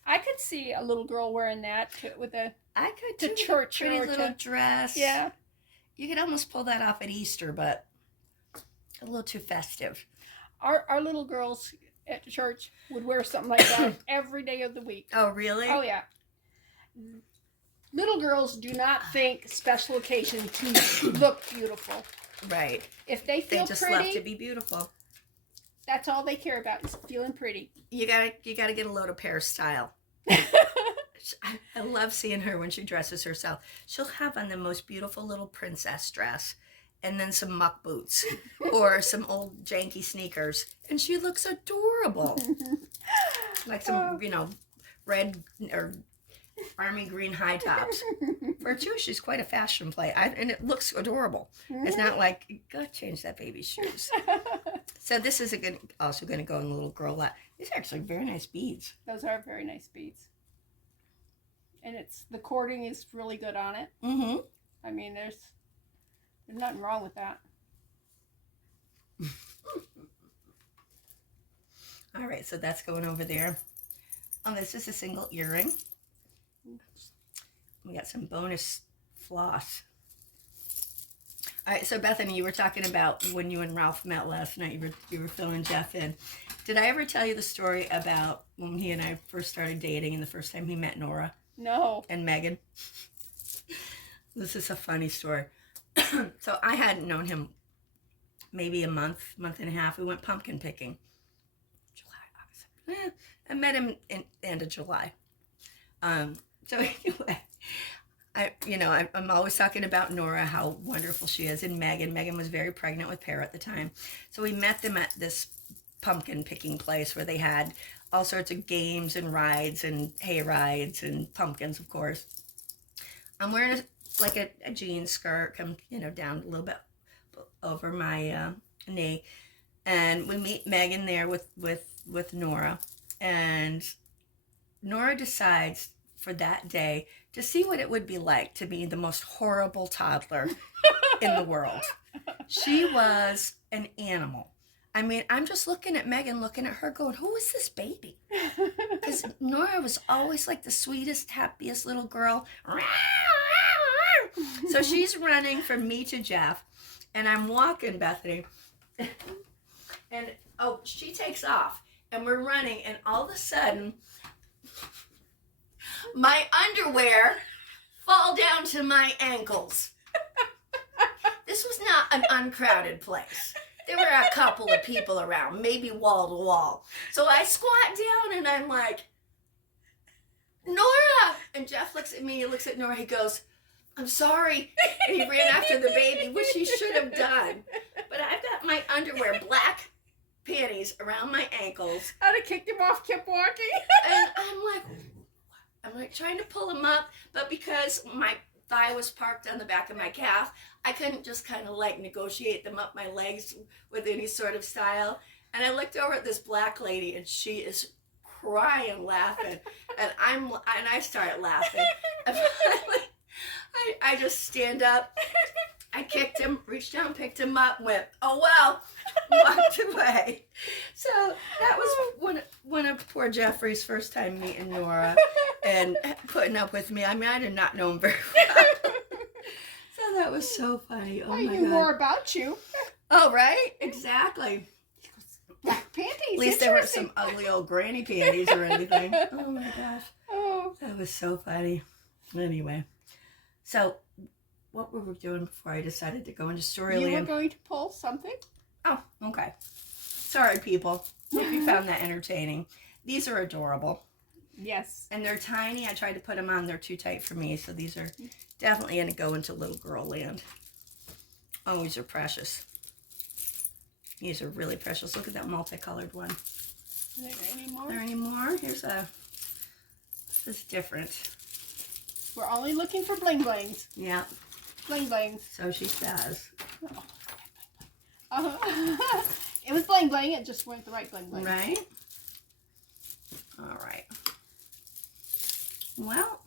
I could see a little girl wearing that with a I could To too, with a church pretty or little to- dress. yeah. You could almost pull that off at Easter, but a little too festive. Our little girls at church would wear something like that every day of the week. Oh, really? Oh yeah. Little girls do not think special occasion to look beautiful. Right. If they They feel just pretty, love to be beautiful. that's all they care about is feeling pretty. You gotta get a load of Pear's style. I love seeing her when she dresses herself. She'll have on the most beautiful little princess dress, and then some muck boots or some old janky sneakers, and she looks adorable. Like some, red or army green high tops. For a two, she's quite a fashion play, and it looks adorable. It's not like, go change that baby's shoes. So this is also going to go in the little girl lot. These are actually very nice beads. Those are very nice beads. And the cording is really good on it. Mm-hmm. I mean, there's nothing wrong with that. All right, so that's going over there. Oh, this is a single earring. We got some bonus floss. All right, so Bethany, you were talking about when you and Ralph met last night. You were filling Jeff in. Did I ever tell you the story about when he and I first started dating and the first time he met Nora No. and Megan? This is a funny story. So I hadn't known him maybe a month and a half. We went pumpkin picking. July, August. I met him in end of July. So anyway, I'm always talking about Nora, how wonderful she is, and Megan. Megan was very pregnant with Pear at the time. So we met them at this pumpkin picking place where they had all sorts of games and rides and hay rides and pumpkins, of course. I'm wearing a jean skirt, come down a little bit over my knee, and we meet Megan there with Nora, and Nora decides for that day to see what it would be like to be the most horrible toddler in the world. She was an animal. I mean, I'm just looking at Megan, looking at her, going, who is this baby? Because Nora was always like the sweetest, happiest little girl. So she's running from me to Jeff, and I'm walking Bethany, and oh, she takes off, and we're running, and all of a sudden, my underwear fall down to my ankles. This was not an uncrowded place. There were a couple of people around, maybe wall to wall. So I squat down and I'm like, Nora! And Jeff looks at me, he looks at Nora, he goes, I'm sorry. And he ran after the baby, which he should have done. But I've got my underwear, black panties around my ankles. I'd have kicked him off, kept walking. And I'm like trying to pull him up, but because my thigh was parked on the back of my calf, I couldn't just kind of like negotiate them up my legs with any sort of style. And I looked over at this black lady, and she is crying, laughing, and I start laughing. And finally, I just stand up. I kicked him, reached down, picked him up, went, oh well, walked away. So that was one of poor Jeffrey's first time meeting Nora and putting up with me. I mean, I did not know him very well. So that was so funny. Oh I my knew God. more about you. Oh, right? Exactly. Black panties. At least they weren't some ugly old granny panties or anything. Oh my gosh. Oh. That was so funny. Anyway. So what were we doing before I decided to go into Storyland? You were going to pull something? Oh, okay. Sorry, people. Hope you found that entertaining. These are adorable. Yes. And they're tiny. I tried to put them on. They're too tight for me. So these are definitely going to go into little girl land. Oh, these are precious. These are really precious. Look at that multicolored one. Are there any more? Are there any more? Here's a... This is different. We're only looking for bling blings. Yeah. Bling blings. So she says. It was bling bling. It just weren't the right bling bling. Right? All right. Well,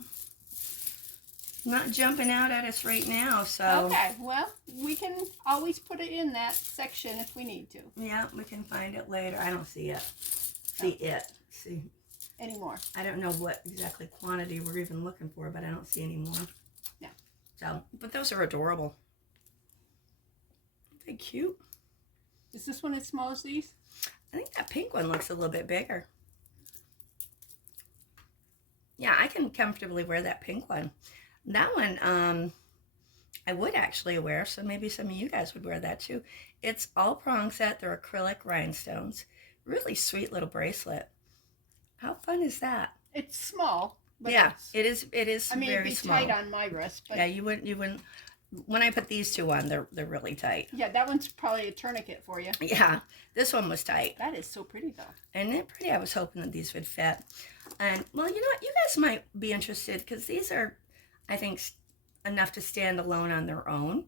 not jumping out at us right now, so. Okay. Well, we can always put it in that section if we need to. Yeah, we can find it later. I don't see it. See. Anymore. I don't know what exactly quantity we're even looking for, but I don't see any more. No. So, but those are adorable. Aren't they cute? Is this one as small as these? I think that pink one looks a little bit bigger. Yeah, I can comfortably wear that pink one. That one, I would actually wear, so maybe some of you guys would wear that too. It's all prong set. They're acrylic rhinestones. Really sweet little bracelet. How fun is that? It's small. But Yeah, it is. I mean, very it'd be small. tight on my wrist. But Yeah, you wouldn't. When I put these two on, they're really tight. yeah, that one's probably a tourniquet for you. Yeah, this one was tight. That is so pretty, though. And they're pretty. I was hoping that these would fit. And, well, you know what? You guys might be interested because these are, I think, enough to stand alone on their own.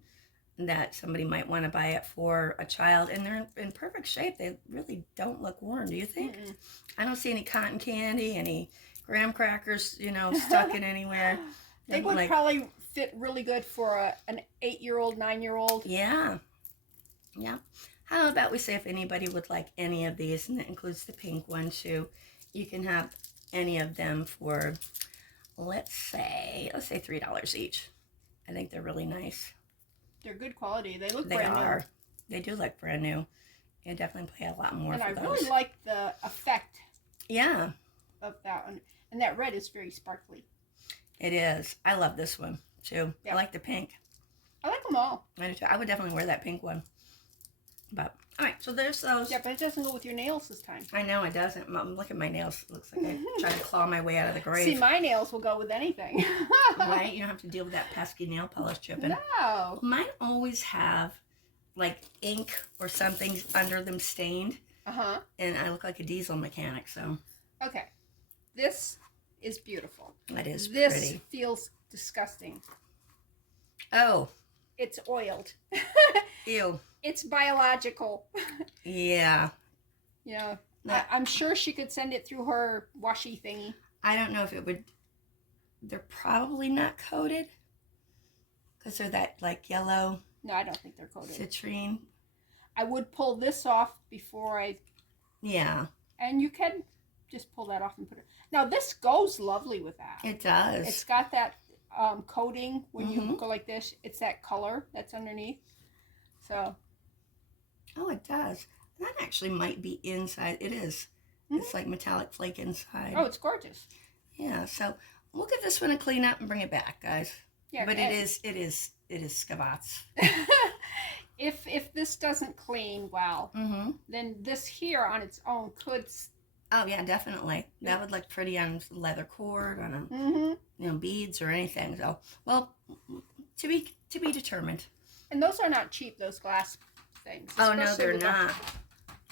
That somebody might want to buy it for a child. And they're in perfect shape. They really don't look worn, do you think? Mm-mm. I don't see any cotton candy, any graham crackers, stuck in anywhere. They would probably fit really good for an 8-year-old, 9-year-old. Yeah. Yeah. How about we say if anybody would like any of these, and that includes the pink one too, you can have any of them for, let's say $3 each. I think they're really nice. They're good quality. They look They brand are. new. They do look brand new. You definitely pay a lot more And for I those. really like the effect Yeah, of that one. And that red is very sparkly. it is. I love this one too. Yeah. I like the pink. I like them all. I do too. I would definitely wear that pink one. But, all right, so there's those. Yeah, but it doesn't go with your nails this time. I know it doesn't. Look at my nails. It looks like I tried to claw my way out of the grave. See, my nails will go with anything. Right? You don't have to deal with that pesky nail polish chipping. No. Mine always have like ink or something under them stained, Uh-huh. and I look like a diesel mechanic. So Okay. This is beautiful. that is This pretty. feels disgusting. Oh, It's oiled. ew. It's biological. Yeah. You know, That- I'm sure she could send it through her washy thingy. I don't know if it would. They're probably not coated because they're that like yellow No, I don't think they're coated. citrine. I would pull this off before Yeah, and you can just pull that off and put it. Now this goes lovely with that. it does. It's got that coating when you go like this. It's that color that's underneath. So. Oh, it does. That actually might be inside. It is. It's like metallic flake inside. Oh, it's gorgeous. Yeah. So we'll give this one a clean up and bring it back, guys. Yeah. But it is scavats. If this doesn't clean well, then this here on its own could. Oh yeah, definitely. That would look pretty on leather cord, on beads or anything. So, well, to be determined. And those are not cheap. Those glass things. Oh no, they're not.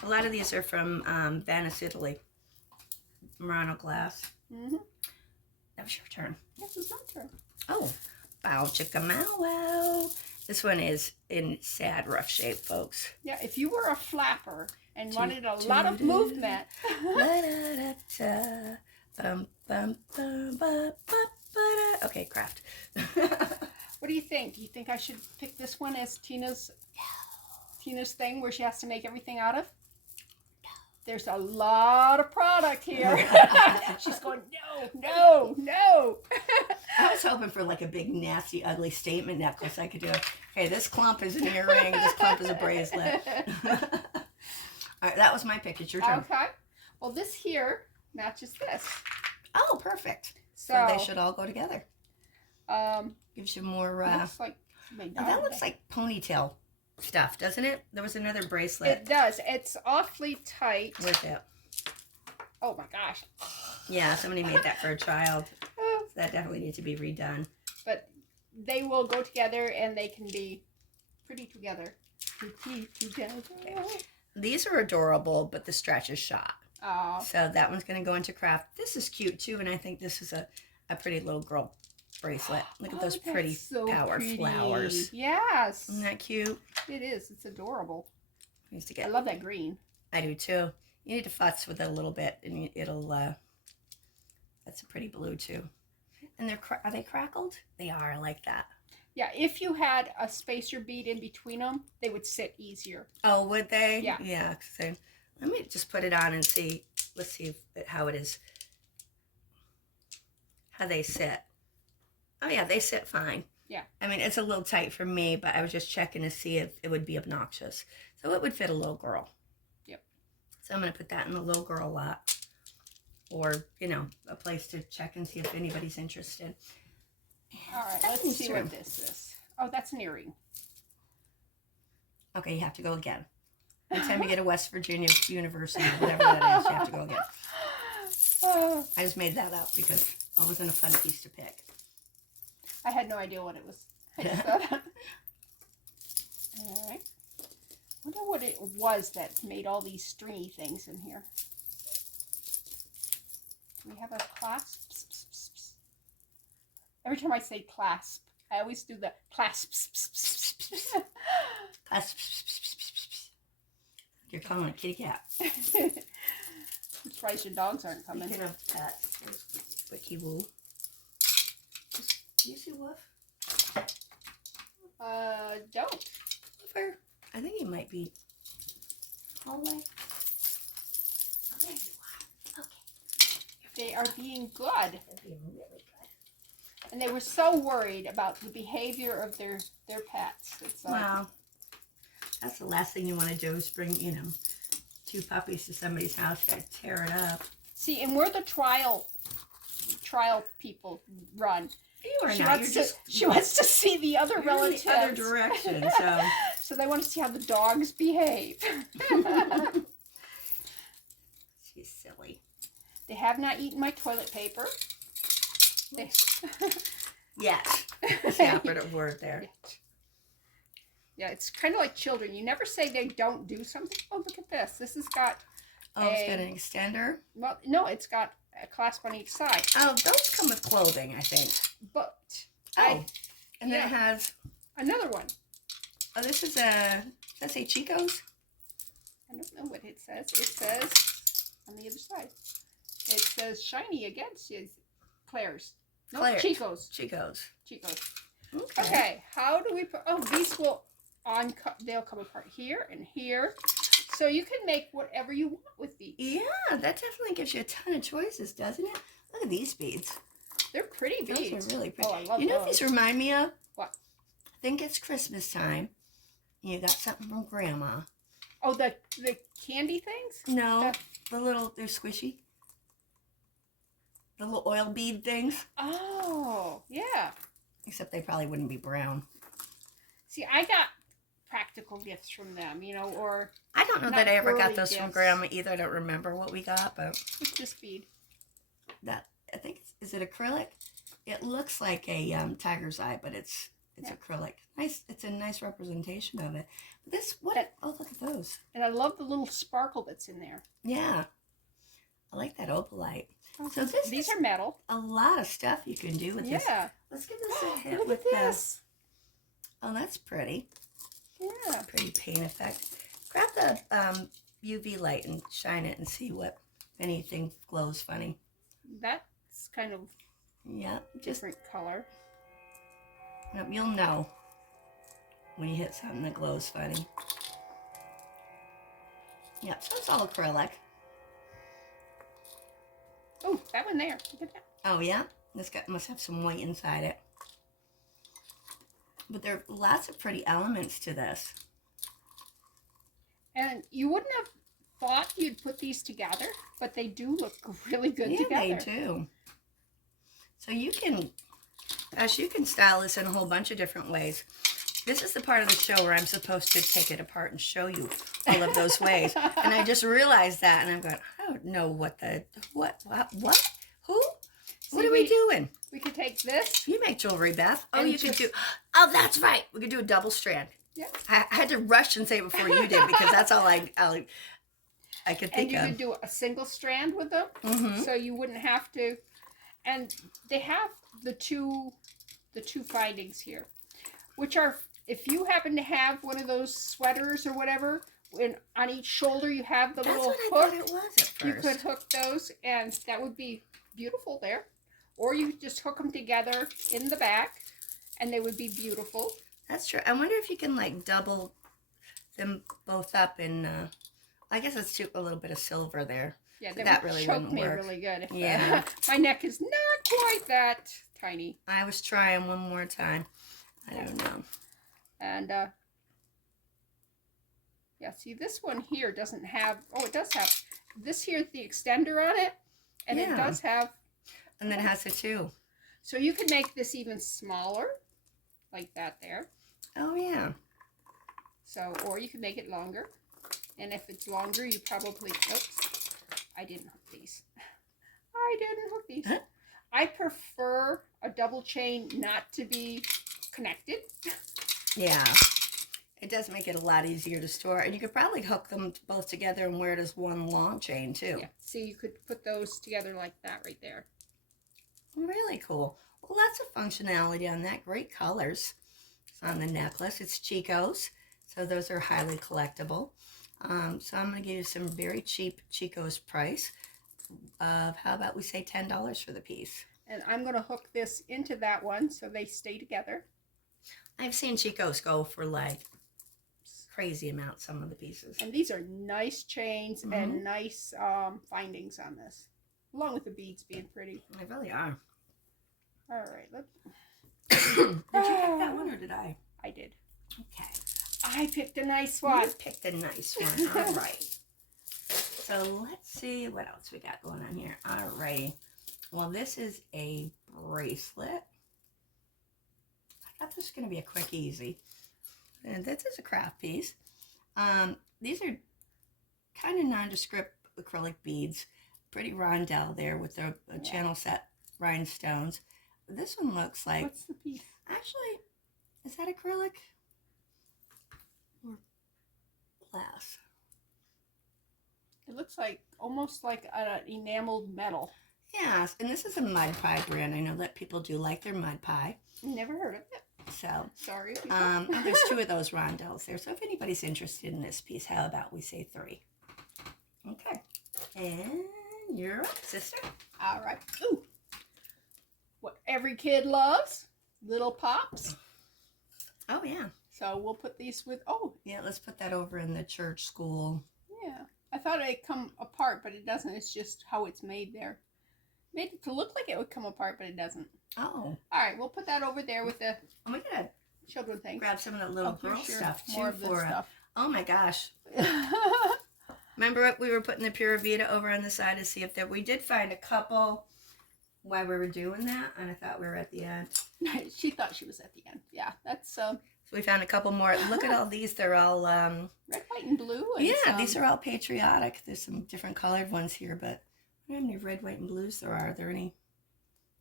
A lot of these are from Venice, Italy. Murano glass. That was your turn. Yes, it's my turn. Oh, bow chicka mow wow. This one is in sad, rough shape, folks. Yeah, if you were a flapper and wanted a lot of movement. Okay, craft. What do you think? Do you think I should pick this one as Tina's thing where she has to make everything out of? There's a lot of product here. She's going, no. I was hoping for like a big, nasty, ugly statement necklace I could do. Okay, this clump is an earring. This clump is a bracelet. All right, that was my pick. It's your turn. Okay. Well, this here matches this. Oh, perfect. So they should all go together. Gives you more. Looks like that looks like ponytail stuff, doesn't it? There was another bracelet. It does. It's awfully tight. With it. Oh my gosh. Yeah, somebody made that for a child. So that definitely needs to be redone. But they will go together and they can be pretty together. Pretty together. Okay. These are adorable, but the stretch is shot. Oh. So that one's going to go into craft. This is cute too, and I think this is a pretty little girl bracelet. Look at those pretty power flowers. Yes. Isn't that cute? It is. It's adorable. I love that green. I do too. You need to futz with it a little bit, and it'll. That's a pretty blue too. And are they crackled? They are. I like that. Yeah, if you had a spacer bead in between them, they would sit easier. Oh, would they? Yeah. Yeah. So let me just put it on and see. Let's see how it is. How they sit. Oh yeah, they sit fine. Yeah. I mean, it's a little tight for me, but I was just checking to see if it would be obnoxious. So it would fit a little girl. Yep. So I'm going to put that in the little girl lot. Or, a place to check and see if anybody's interested. All right, let's see what this is. Oh, that's an earring. Okay, you have to go again. Anytime you get a West Virginia University, whatever that is, you have to go again. I just made that up because I wasn't a fun piece to pick. I had no idea what it was. I just thought. All right. I wonder what it was that made all these stringy things in here. Do we have a clasp? Every time I say clasp, I always do the clasp. Clasp. You're calling a kitty cat. I'm surprised your dogs aren't coming. Speaking of pets, there's Wiki Woo. Do you see Woof? Don't. Woofer. I think he might be hallway. Oh, there you are. Okay. They are being good. They're being really good. And they were so worried about the behavior of their pets. It's like, wow. That's the last thing you want to do is bring, two puppies to somebody's house. You gotta tear it up. See, and we're the trial people run. You are she not. wants to see the other relatives. The other direction, so. So they want to see how the dogs behave. She's silly. They have not eaten my toilet paper. Yes. That's the operative word there. Yeah, it's kind of like children. You never say they don't do something. Oh, look at this. This has got it's got an extender? Well, no, it's got a clasp on each side. Oh, those come with clothing, I think. But and then it has another one. Oh, this is does that say Chico's? I don't know what it says. It says on the other side. It says shiny against his Claire's. No, Claire's. Chico's. Chico's. Okay, how do we put, these will they'll come apart here and here. So you can make whatever you want with these. Yeah, that definitely gives you a ton of choices, doesn't it? Look at these beads. They're pretty beads. Those are really pretty. Oh, I love You know those. what these remind me of? What? I think it's Christmas time. You got something from Grandma. Oh, the candy things? No, they're squishy. The little oil bead things. Oh, yeah. Except they probably wouldn't be brown. See, I got practical gifts from them, you know, or... I don't know Not that I ever got girly those from gifts. Grandma either. I don't remember what we got, but What's this bead? that I think is it acrylic? It looks like a tiger's eye, but it's acrylic. Nice. It's a nice representation of it. Oh, look at those. And I love the little sparkle that's in there. Yeah, I like that opalite. Oh, So these are metal. a lot of stuff you can do with this. Yeah. Let's give this a hit Look with at this. Oh, that's pretty. Yeah. Pretty paint effect. Grab the UV light and shine it and see what anything glows funny. That's kind of Yeah, just different color. you'll know when you hit something that glows funny. Yeah, so it's all acrylic. Oh, that one there. Look at that. Oh yeah, must have some white inside it. But there are lots of pretty elements to this. And you wouldn't have thought you'd put these together, but they do look really good together. Yeah, they do. So you can style this in a whole bunch of different ways. This is the part of the show where I'm supposed to take it apart and show you all of those ways. And I just realized that, and I'm going, I don't know what, who? What are we doing? We could take this. You make jewelry, Beth. Oh, And you could do, oh, that's right. We could do a double strand. Yeah. I had to rush and say it before you did because that's all I could think And you of. could do a single strand with them, Mm-hmm. so you wouldn't have to. And they have the two findings here, which are, if you happen to have one of those sweaters or whatever, when on each shoulder you have the That's little what I hook, thought it was at first. you could hook those, and that would be beautiful there. Or you could just hook them together in the back, and they would be beautiful. That's true. I wonder if you can like double them both up in, I guess let's do a little bit of silver there. Yeah, That that really would choke wouldn't me work. really good. If, Yeah. my neck is not quite that tiny. I was trying one more time. I don't know. And, yeah, see, this one here doesn't have, oh, it does have, this here is the extender on it, and it Yeah. does have, And then it has it too. so you could make this even smaller, like that there. Oh yeah. So, or you can make it longer. And if it's longer, you probably, oops, I didn't hook these. I didn't hook these. Huh? I prefer a double chain not to be connected. Yeah. It does make it a lot easier to store. And you could probably hook them both together and wear it as one long chain too. Yeah, see, you could put those together like that right there. Really cool. Well, lots of functionality on that. Great colors on the necklace. It's Chico's, so those are highly collectible. So I'm going to give you some very cheap Chico's price of, how about we say $10 for the piece. And I'm going to hook this into that one so they stay together. I've seen Chico's go for like crazy amounts, some of the pieces. And these are nice chains and nice findings on this, along with the beads being pretty. They really are. All right, let's. Did you pick that one or did I? I did. Okay. I picked a nice You one. picked a nice one. All right. So let's see what else we got going on here. All right. Well, this is a bracelet. I thought this was going to be a quick, easy. And this is a craft piece. These are kind of nondescript acrylic beads. Pretty rondelle there with the channel set rhinestones. This one looks like, What's the piece? actually, is that acrylic or glass? It looks like almost like an enameled metal. Yes, and this is a mud pie brand. I know that people do like their mud pie. Never heard of it. So, Sorry. there's two of those rondelles there. So if anybody's interested in this piece, how about we say 3? Okay. And you're up, sister. All right. Ooh. What every kid loves, little pops. Oh, yeah. So we'll put these with, oh, Yeah, let's put that over in the church school. yeah. I thought it'd come apart, but it doesn't. It's just how it's made there. made it to look like it would come apart, but it doesn't. Oh. All right, we'll put that over there with the We gotta children things. grab some of that little girl here's stuff too more of this for. stuff. Oh my gosh! Remember what we were putting the Pura Vida over on the side to see if there. We did find a couple while we were doing that, and I thought we were at the end. She thought she was at the end. Yeah, that's So we found a couple more. Look at all these. They're all red, white, and blue. And yeah, these are all patriotic. There's some different colored ones here, but I don't know how many red, white, and blues there are. Are there any?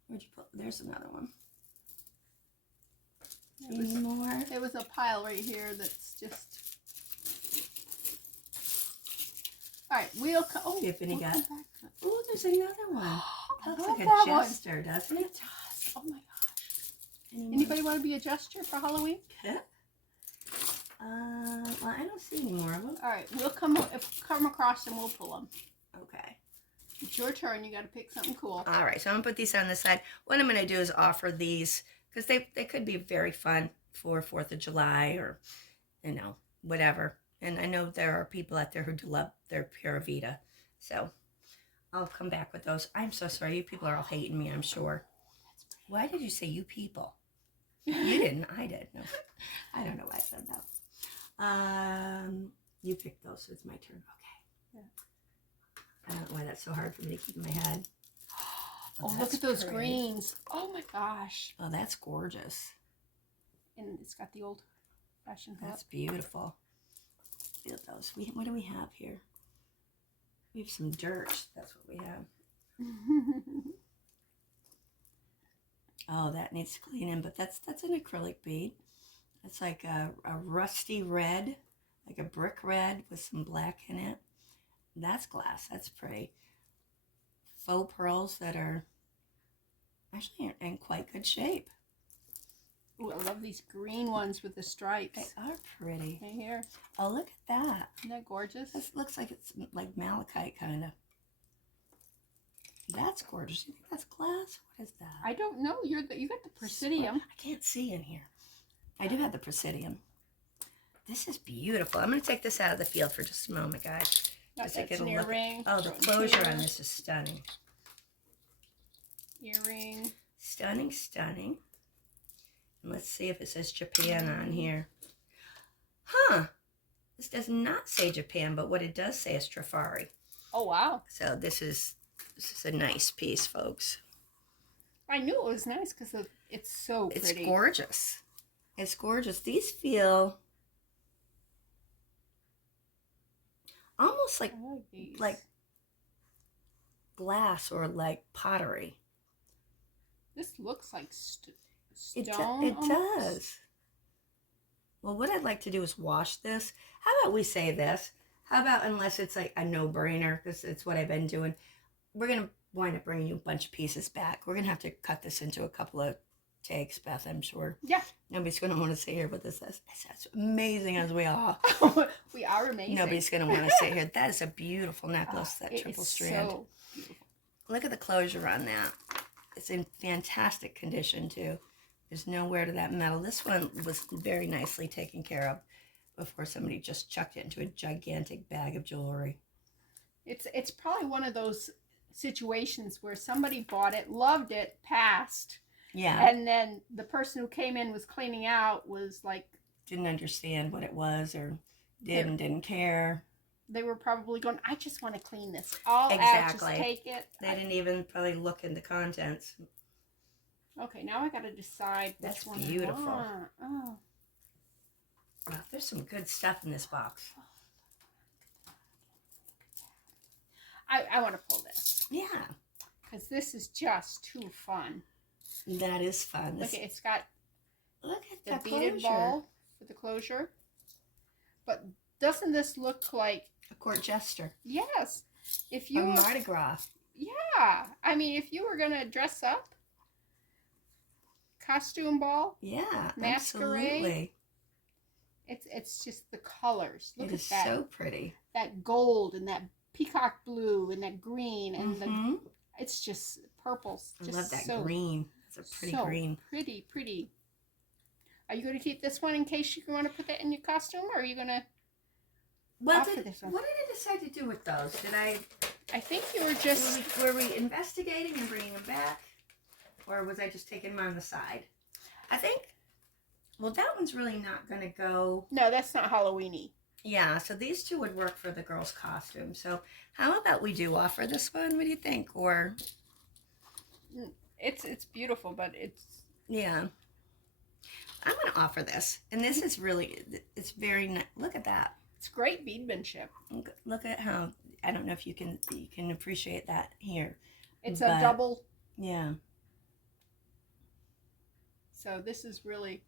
Where'd you put? There's another one. Any more? There was a pile right here that's just. All right, we'll come. Oh, Tiffany we'll got. come back. Oh, there's another one. I Looks love like that a one. jester, doesn't it? It does. Oh my gosh. Any more? Anybody want to be a jester for Halloween? Well, I don't see any more of them. All right, we'll come across them. We'll pull them. Okay. It's your turn. You got to pick something cool. All right, so I'm gonna put these on the side. What I'm gonna do is offer these because they could be very fun for 4th of July or, you know, whatever. And I know there are people out there who do love their Pura Vida, so I'll come back with those. I'm so sorry, you people are all hating me. I'm sure. Why did you say you people? You didn't. I did. No, I don't know why I said that. You picked those, so it's my turn. Okay. Yeah. I don't know why that's so hard for me to keep in my head. Oh, look at those greens. Oh my gosh. Oh, that's gorgeous. And it's got the old fashioned That's beautiful. Look at those. What do we have here? We have some dirt. That's what we have. Oh, that needs cleaning, but that's an acrylic bead. It's like a rusty red, like a brick red with some black in it. That's glass. That's pretty. Faux pearls that are actually in quite good shape. Ooh, I love these green ones with the stripes. They are pretty. Right here. Oh, look at that. Isn't that gorgeous? This looks like it's like malachite kind of. That's gorgeous. You think that's glass? What is that? I don't know. You got the Presidium. I can't see in here. I do have the Presidium. This is beautiful. I'm going to take this out of the field for just a moment, guys. Got Just to that get a look. earring. Oh, the closure on this is stunning. Earring. Stunning, stunning. And let's see if it says Japan on here. Huh. This does not say Japan, but what it does say is Trafari. Oh, wow. So this is a nice piece, folks. I knew it was nice because it's so pretty. It's gorgeous. It's gorgeous. These feel almost like I like these. glass or like pottery. This looks like stone. It almost. does. Well, what I'd like to do is wash this. How about we say this? How about, unless it's like a no-brainer, because it's what I've been doing, we're going to wind up bringing you a bunch of pieces back. We're going to have to cut this into a couple of takes, Beth, I'm sure. Yeah. Nobody's going to want to sit here with this. That's as amazing as we are. We are amazing. Nobody's going to want to sit here. That is a beautiful necklace, that It triple is strand. so beautiful. Look at the closure on that. It's in fantastic condition, too. There's no wear to that metal. This one was very nicely taken care of before somebody just chucked it into a gigantic bag of jewelry. It's probably one of those situations where somebody bought it, loved it, passed. Yeah. And then the person who came in was cleaning out was like... Didn't understand what it was or didn't care. They were probably going, I just want to clean this all out. Exactly. Just take it. They didn't even probably look in the contents. Okay, now I got to decide which That's one beautiful. I want. Oh. Wow, there's some good stuff in this box. I want to pull this. Yeah. Because this is just too fun. That is fun. Look, it's got Look at the that beaded closure. ball for the closure. But doesn't this look like... A court jester. Yes. If A you were... Mardi Gras. Yeah. I mean, if you were going to dress up, costume ball, Yeah, masquerade. absolutely. It's just the colors. Look It at is that. so pretty. That gold and that peacock blue and that green and Mhm. it's just purples. I Just love that so, green. It's a pretty so green. Pretty. Are you going to keep this one in case you want to put that in your costume, or are you going to... What offer did this one? I decide to do with those? Did I I think you were just... Were we investigating and bringing them back? Or was I just taking them on the side? I think, well, that one's really not going to go. No, that's not Halloween-y. Yeah, so these two would work for the girls' costume. So how about we do offer this one? What do you think? Or... It's beautiful, but it's... Yeah. I'm going to offer this. And this is really, it's very nice. Look at that. It's great beadmanship. Look at how, I don't know if you can appreciate that here. It's a double. Yeah. So this is really,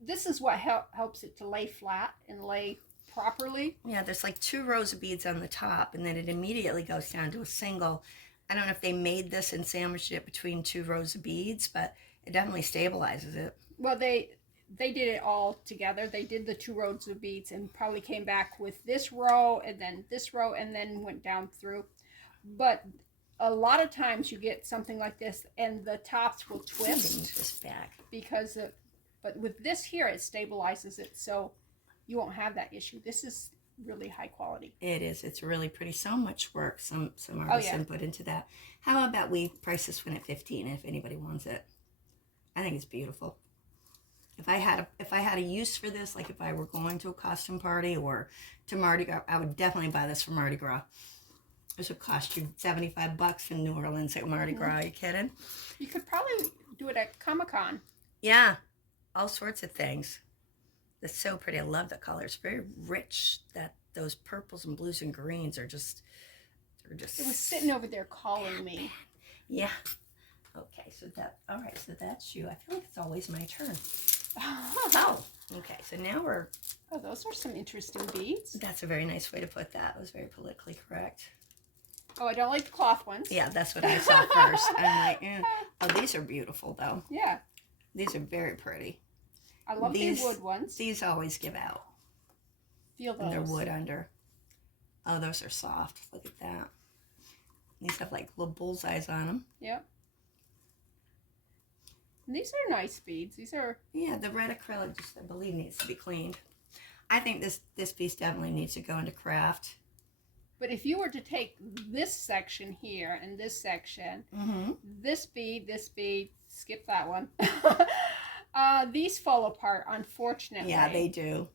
this is what helps it to lay flat and lay properly. Yeah, there's like 2 rows of beads on the top, and then it immediately goes down to a single. I don't know if they made this and sandwiched it between 2 rows of beads, but it definitely stabilizes it. Well, they did it all together. They did the 2 rows of beads and probably came back with this row and then this row and then went down through. But a lot of times you get something like this and the tops will twist This back. because of, but with this here it stabilizes it, so you won't have that issue. This is really high quality. It is. It's really pretty. So much work. Some artists input into that. How about we price this one at $15 if anybody wants it? I think it's beautiful. If I had a use for this, like if I were going to a costume party or to Mardi Gras, I would definitely buy this for Mardi Gras. This would cost you $75 in New Orleans at Mardi Gras. Are you kidding? You could probably do it at Comic-Con. Yeah, all sorts of things. It's so pretty. I love the color. It's very rich. Those purples and blues and greens are just, It was sitting over there calling me. Yeah. Okay, so all right, so that's you. I feel like it's always my turn. Oh, okay, so now we're... Oh, those are some interesting beads. That's a very nice way to put that. It was very politically correct. Oh, I don't like the cloth ones. Yeah, that's what I saw first. I'm like, oh, these are beautiful, though. Yeah. These are very pretty. I love these wood ones. These always give out. Feel those. And they're wood under. Oh, those are soft. Look at that. These have like little bullseyes on them. Yep. And these are nice beads. These are... Yeah, the red acrylic just, I believe, needs to be cleaned. I think this piece definitely needs to go into craft. But if you were to take this section here and this section, this bead, skip that one. These fall apart, unfortunately. Yeah, they do.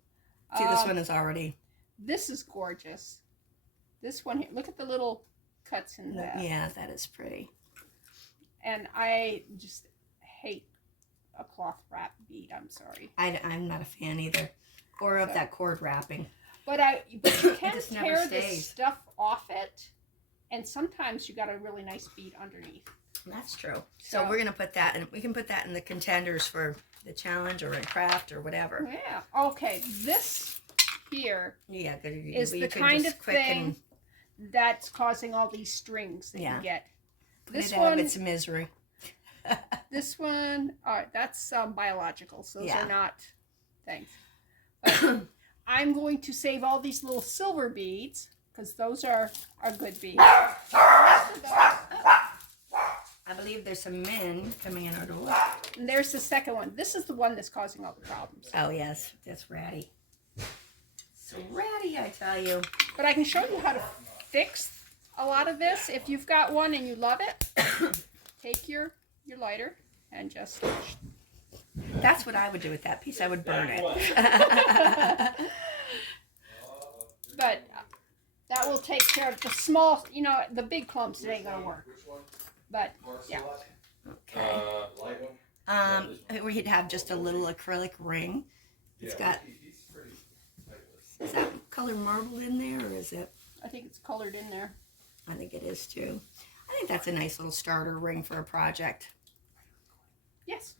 See, this one is already... This is gorgeous. This one here, look at the little cuts in that. Yeah, that is pretty. And I just hate a cloth wrap bead. I'm sorry. I'm not a fan either. Or of that cord wrapping. But you can just tear never the stays. stuff off it, and sometimes you got a really nice bead underneath. That's true. So we're gonna put that, and we can put that in the contenders for the challenge or in craft or whatever. Yeah. Okay. This here is the kind of thing that's causing all these strings that you get. This one, it's misery. This one, all right, that's biological, so those are not things. But I'm going to save all these little silver beads because those are good beads. I believe there's some men coming in our door. And there's the second one. This is the one that's causing all the problems. Oh yes, that's ratty. So ratty, I tell you. But I can show you how to fix a lot of this. If you've got one and you love it, take your lighter and just... That's what I would do with that piece. I would burn it. But that will take care of the small, the big clumps. It ain't gonna work. But yeah. Okay. We'd have just a little acrylic ring. It's got... Is that color marbled in there, or is it? I think it's colored in there. I think it is too. I think that's a nice little starter ring for a project. Yes.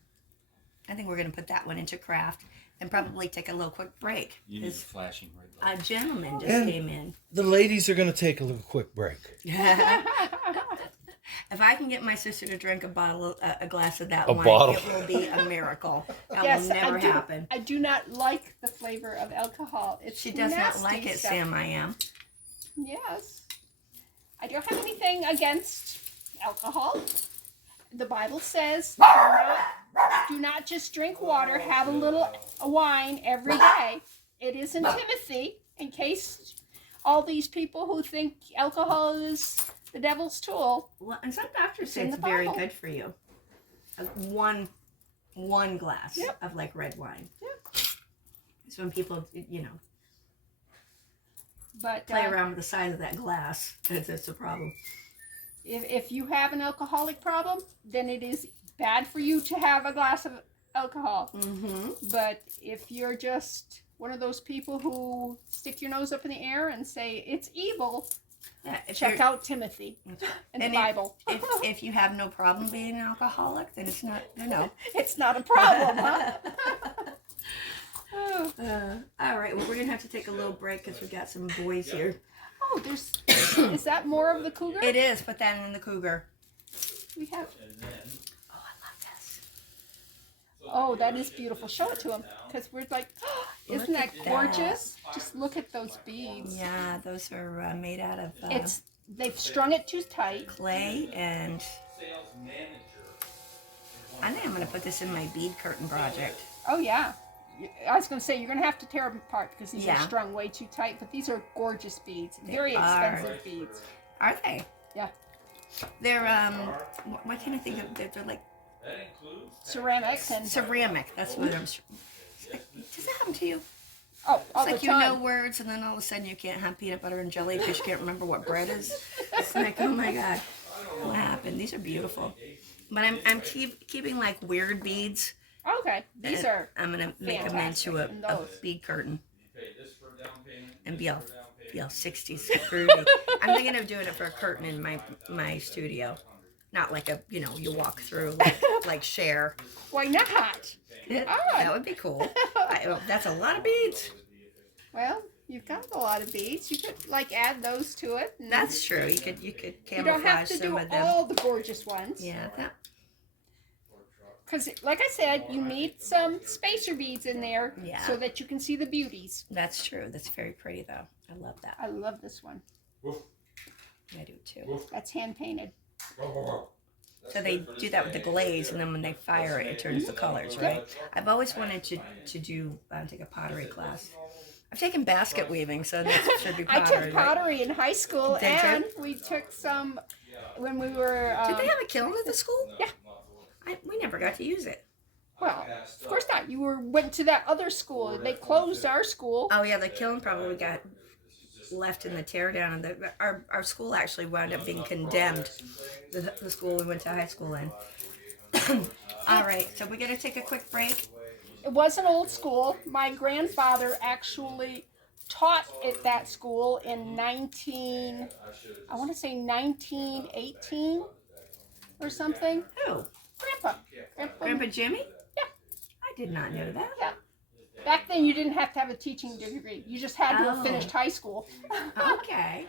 I think we're going to put that one into craft and probably take a little quick break. You need flashing red light. A gentleman just came in. The ladies are going to take a little quick break. If I can get my sister to drink a glass of that A wine, bottle. it will be a miracle. That Yes, will never happen. I do not like the flavor of alcohol. She does not like it, stuff. Sam. I am. Yes. I don't have anything against alcohol. The Bible says do not just drink water, have a little wine every day. It is in Timothy, in case all these people who think alcohol is the devil's tool. Well, and some doctors say in it's the very bottle. good for you. One glass Yep. of like red wine. Yep. So when people, you know, But play around with the size of that glass, it's a problem. if you have an alcoholic problem, then it is bad for you to have a glass of alcohol. Mm-hmm. But if you're just one of those people who stick your nose up in the air and say it's evil, Yeah, check out Timothy in the Bible. If you have no problem being an alcoholic, then it's not, you know. It's not a problem, huh? Oh. All right, well, we're going to have to take a little break because we've got some boys here. Oh, is that more of the cougar? It is, but then in the cougar. We have. Oh, I love this. Oh, that is beautiful. Show it to him, because we're like, oh, isn't Look that at that. gorgeous? Just look at those beads. Yeah, those are made out of They've strung it too tight. clay, and I think I'm going to put this in my bead curtain project. Oh yeah. I was going to say you're going to have to tear them apart because these Yeah. are strung way too tight. But these are gorgeous beads. They Very are. expensive beads. Are they? Yeah. They're why can't I think of? They're like Ceramics and ceramic. That's what I'm. Does that happen to you? all It's the like you time. know words, and then all of a sudden you can't have peanut butter and jelly because you can't remember what bread is. It's like, oh my god, what happened? These are beautiful, but I'm keeping like weird beads. Okay, these and are. I'm gonna make them into fantastic. And a those. bead curtain and be all 60s groovy. I'm thinking of doing it for a curtain in my studio, not like a you walk through like Cher. Why not? That would be cool. That's a lot of beads. Well, you've got a lot of beads. You could like add those to it. And That's true. You could you camouflage don't have to some do of them. all the gorgeous ones. Yeah, Because, like I said, you need some spacer beads in there Yeah. so that you can see the beauties. that's true. That's very pretty though. I love that. I love this one. I do too. That's hand painted. So they do that with the glaze, and then when they fire it, it turns the colors, right? I've always wanted to do take a pottery class. I've taken basket weaving, so that should be I pottery. took pottery in high school, Did you? and we took some when we were. Did they have a kiln at the school? Yeah. We never got to use it. Well, of course not. You went to that other school. They closed our school. Oh yeah, the kiln probably got left in the teardown, and our school actually wound up being condemned. The school we went to high school in. All right, so we're gonna take a quick break. It was an old school. My grandfather actually taught at that school in 1918 or something. Who? Grandpa. Grandpa Jimmy? Yeah. I did not know that. Yeah. Back then, you didn't have to have a teaching degree. You just had to have Oh. finished high school. Okay.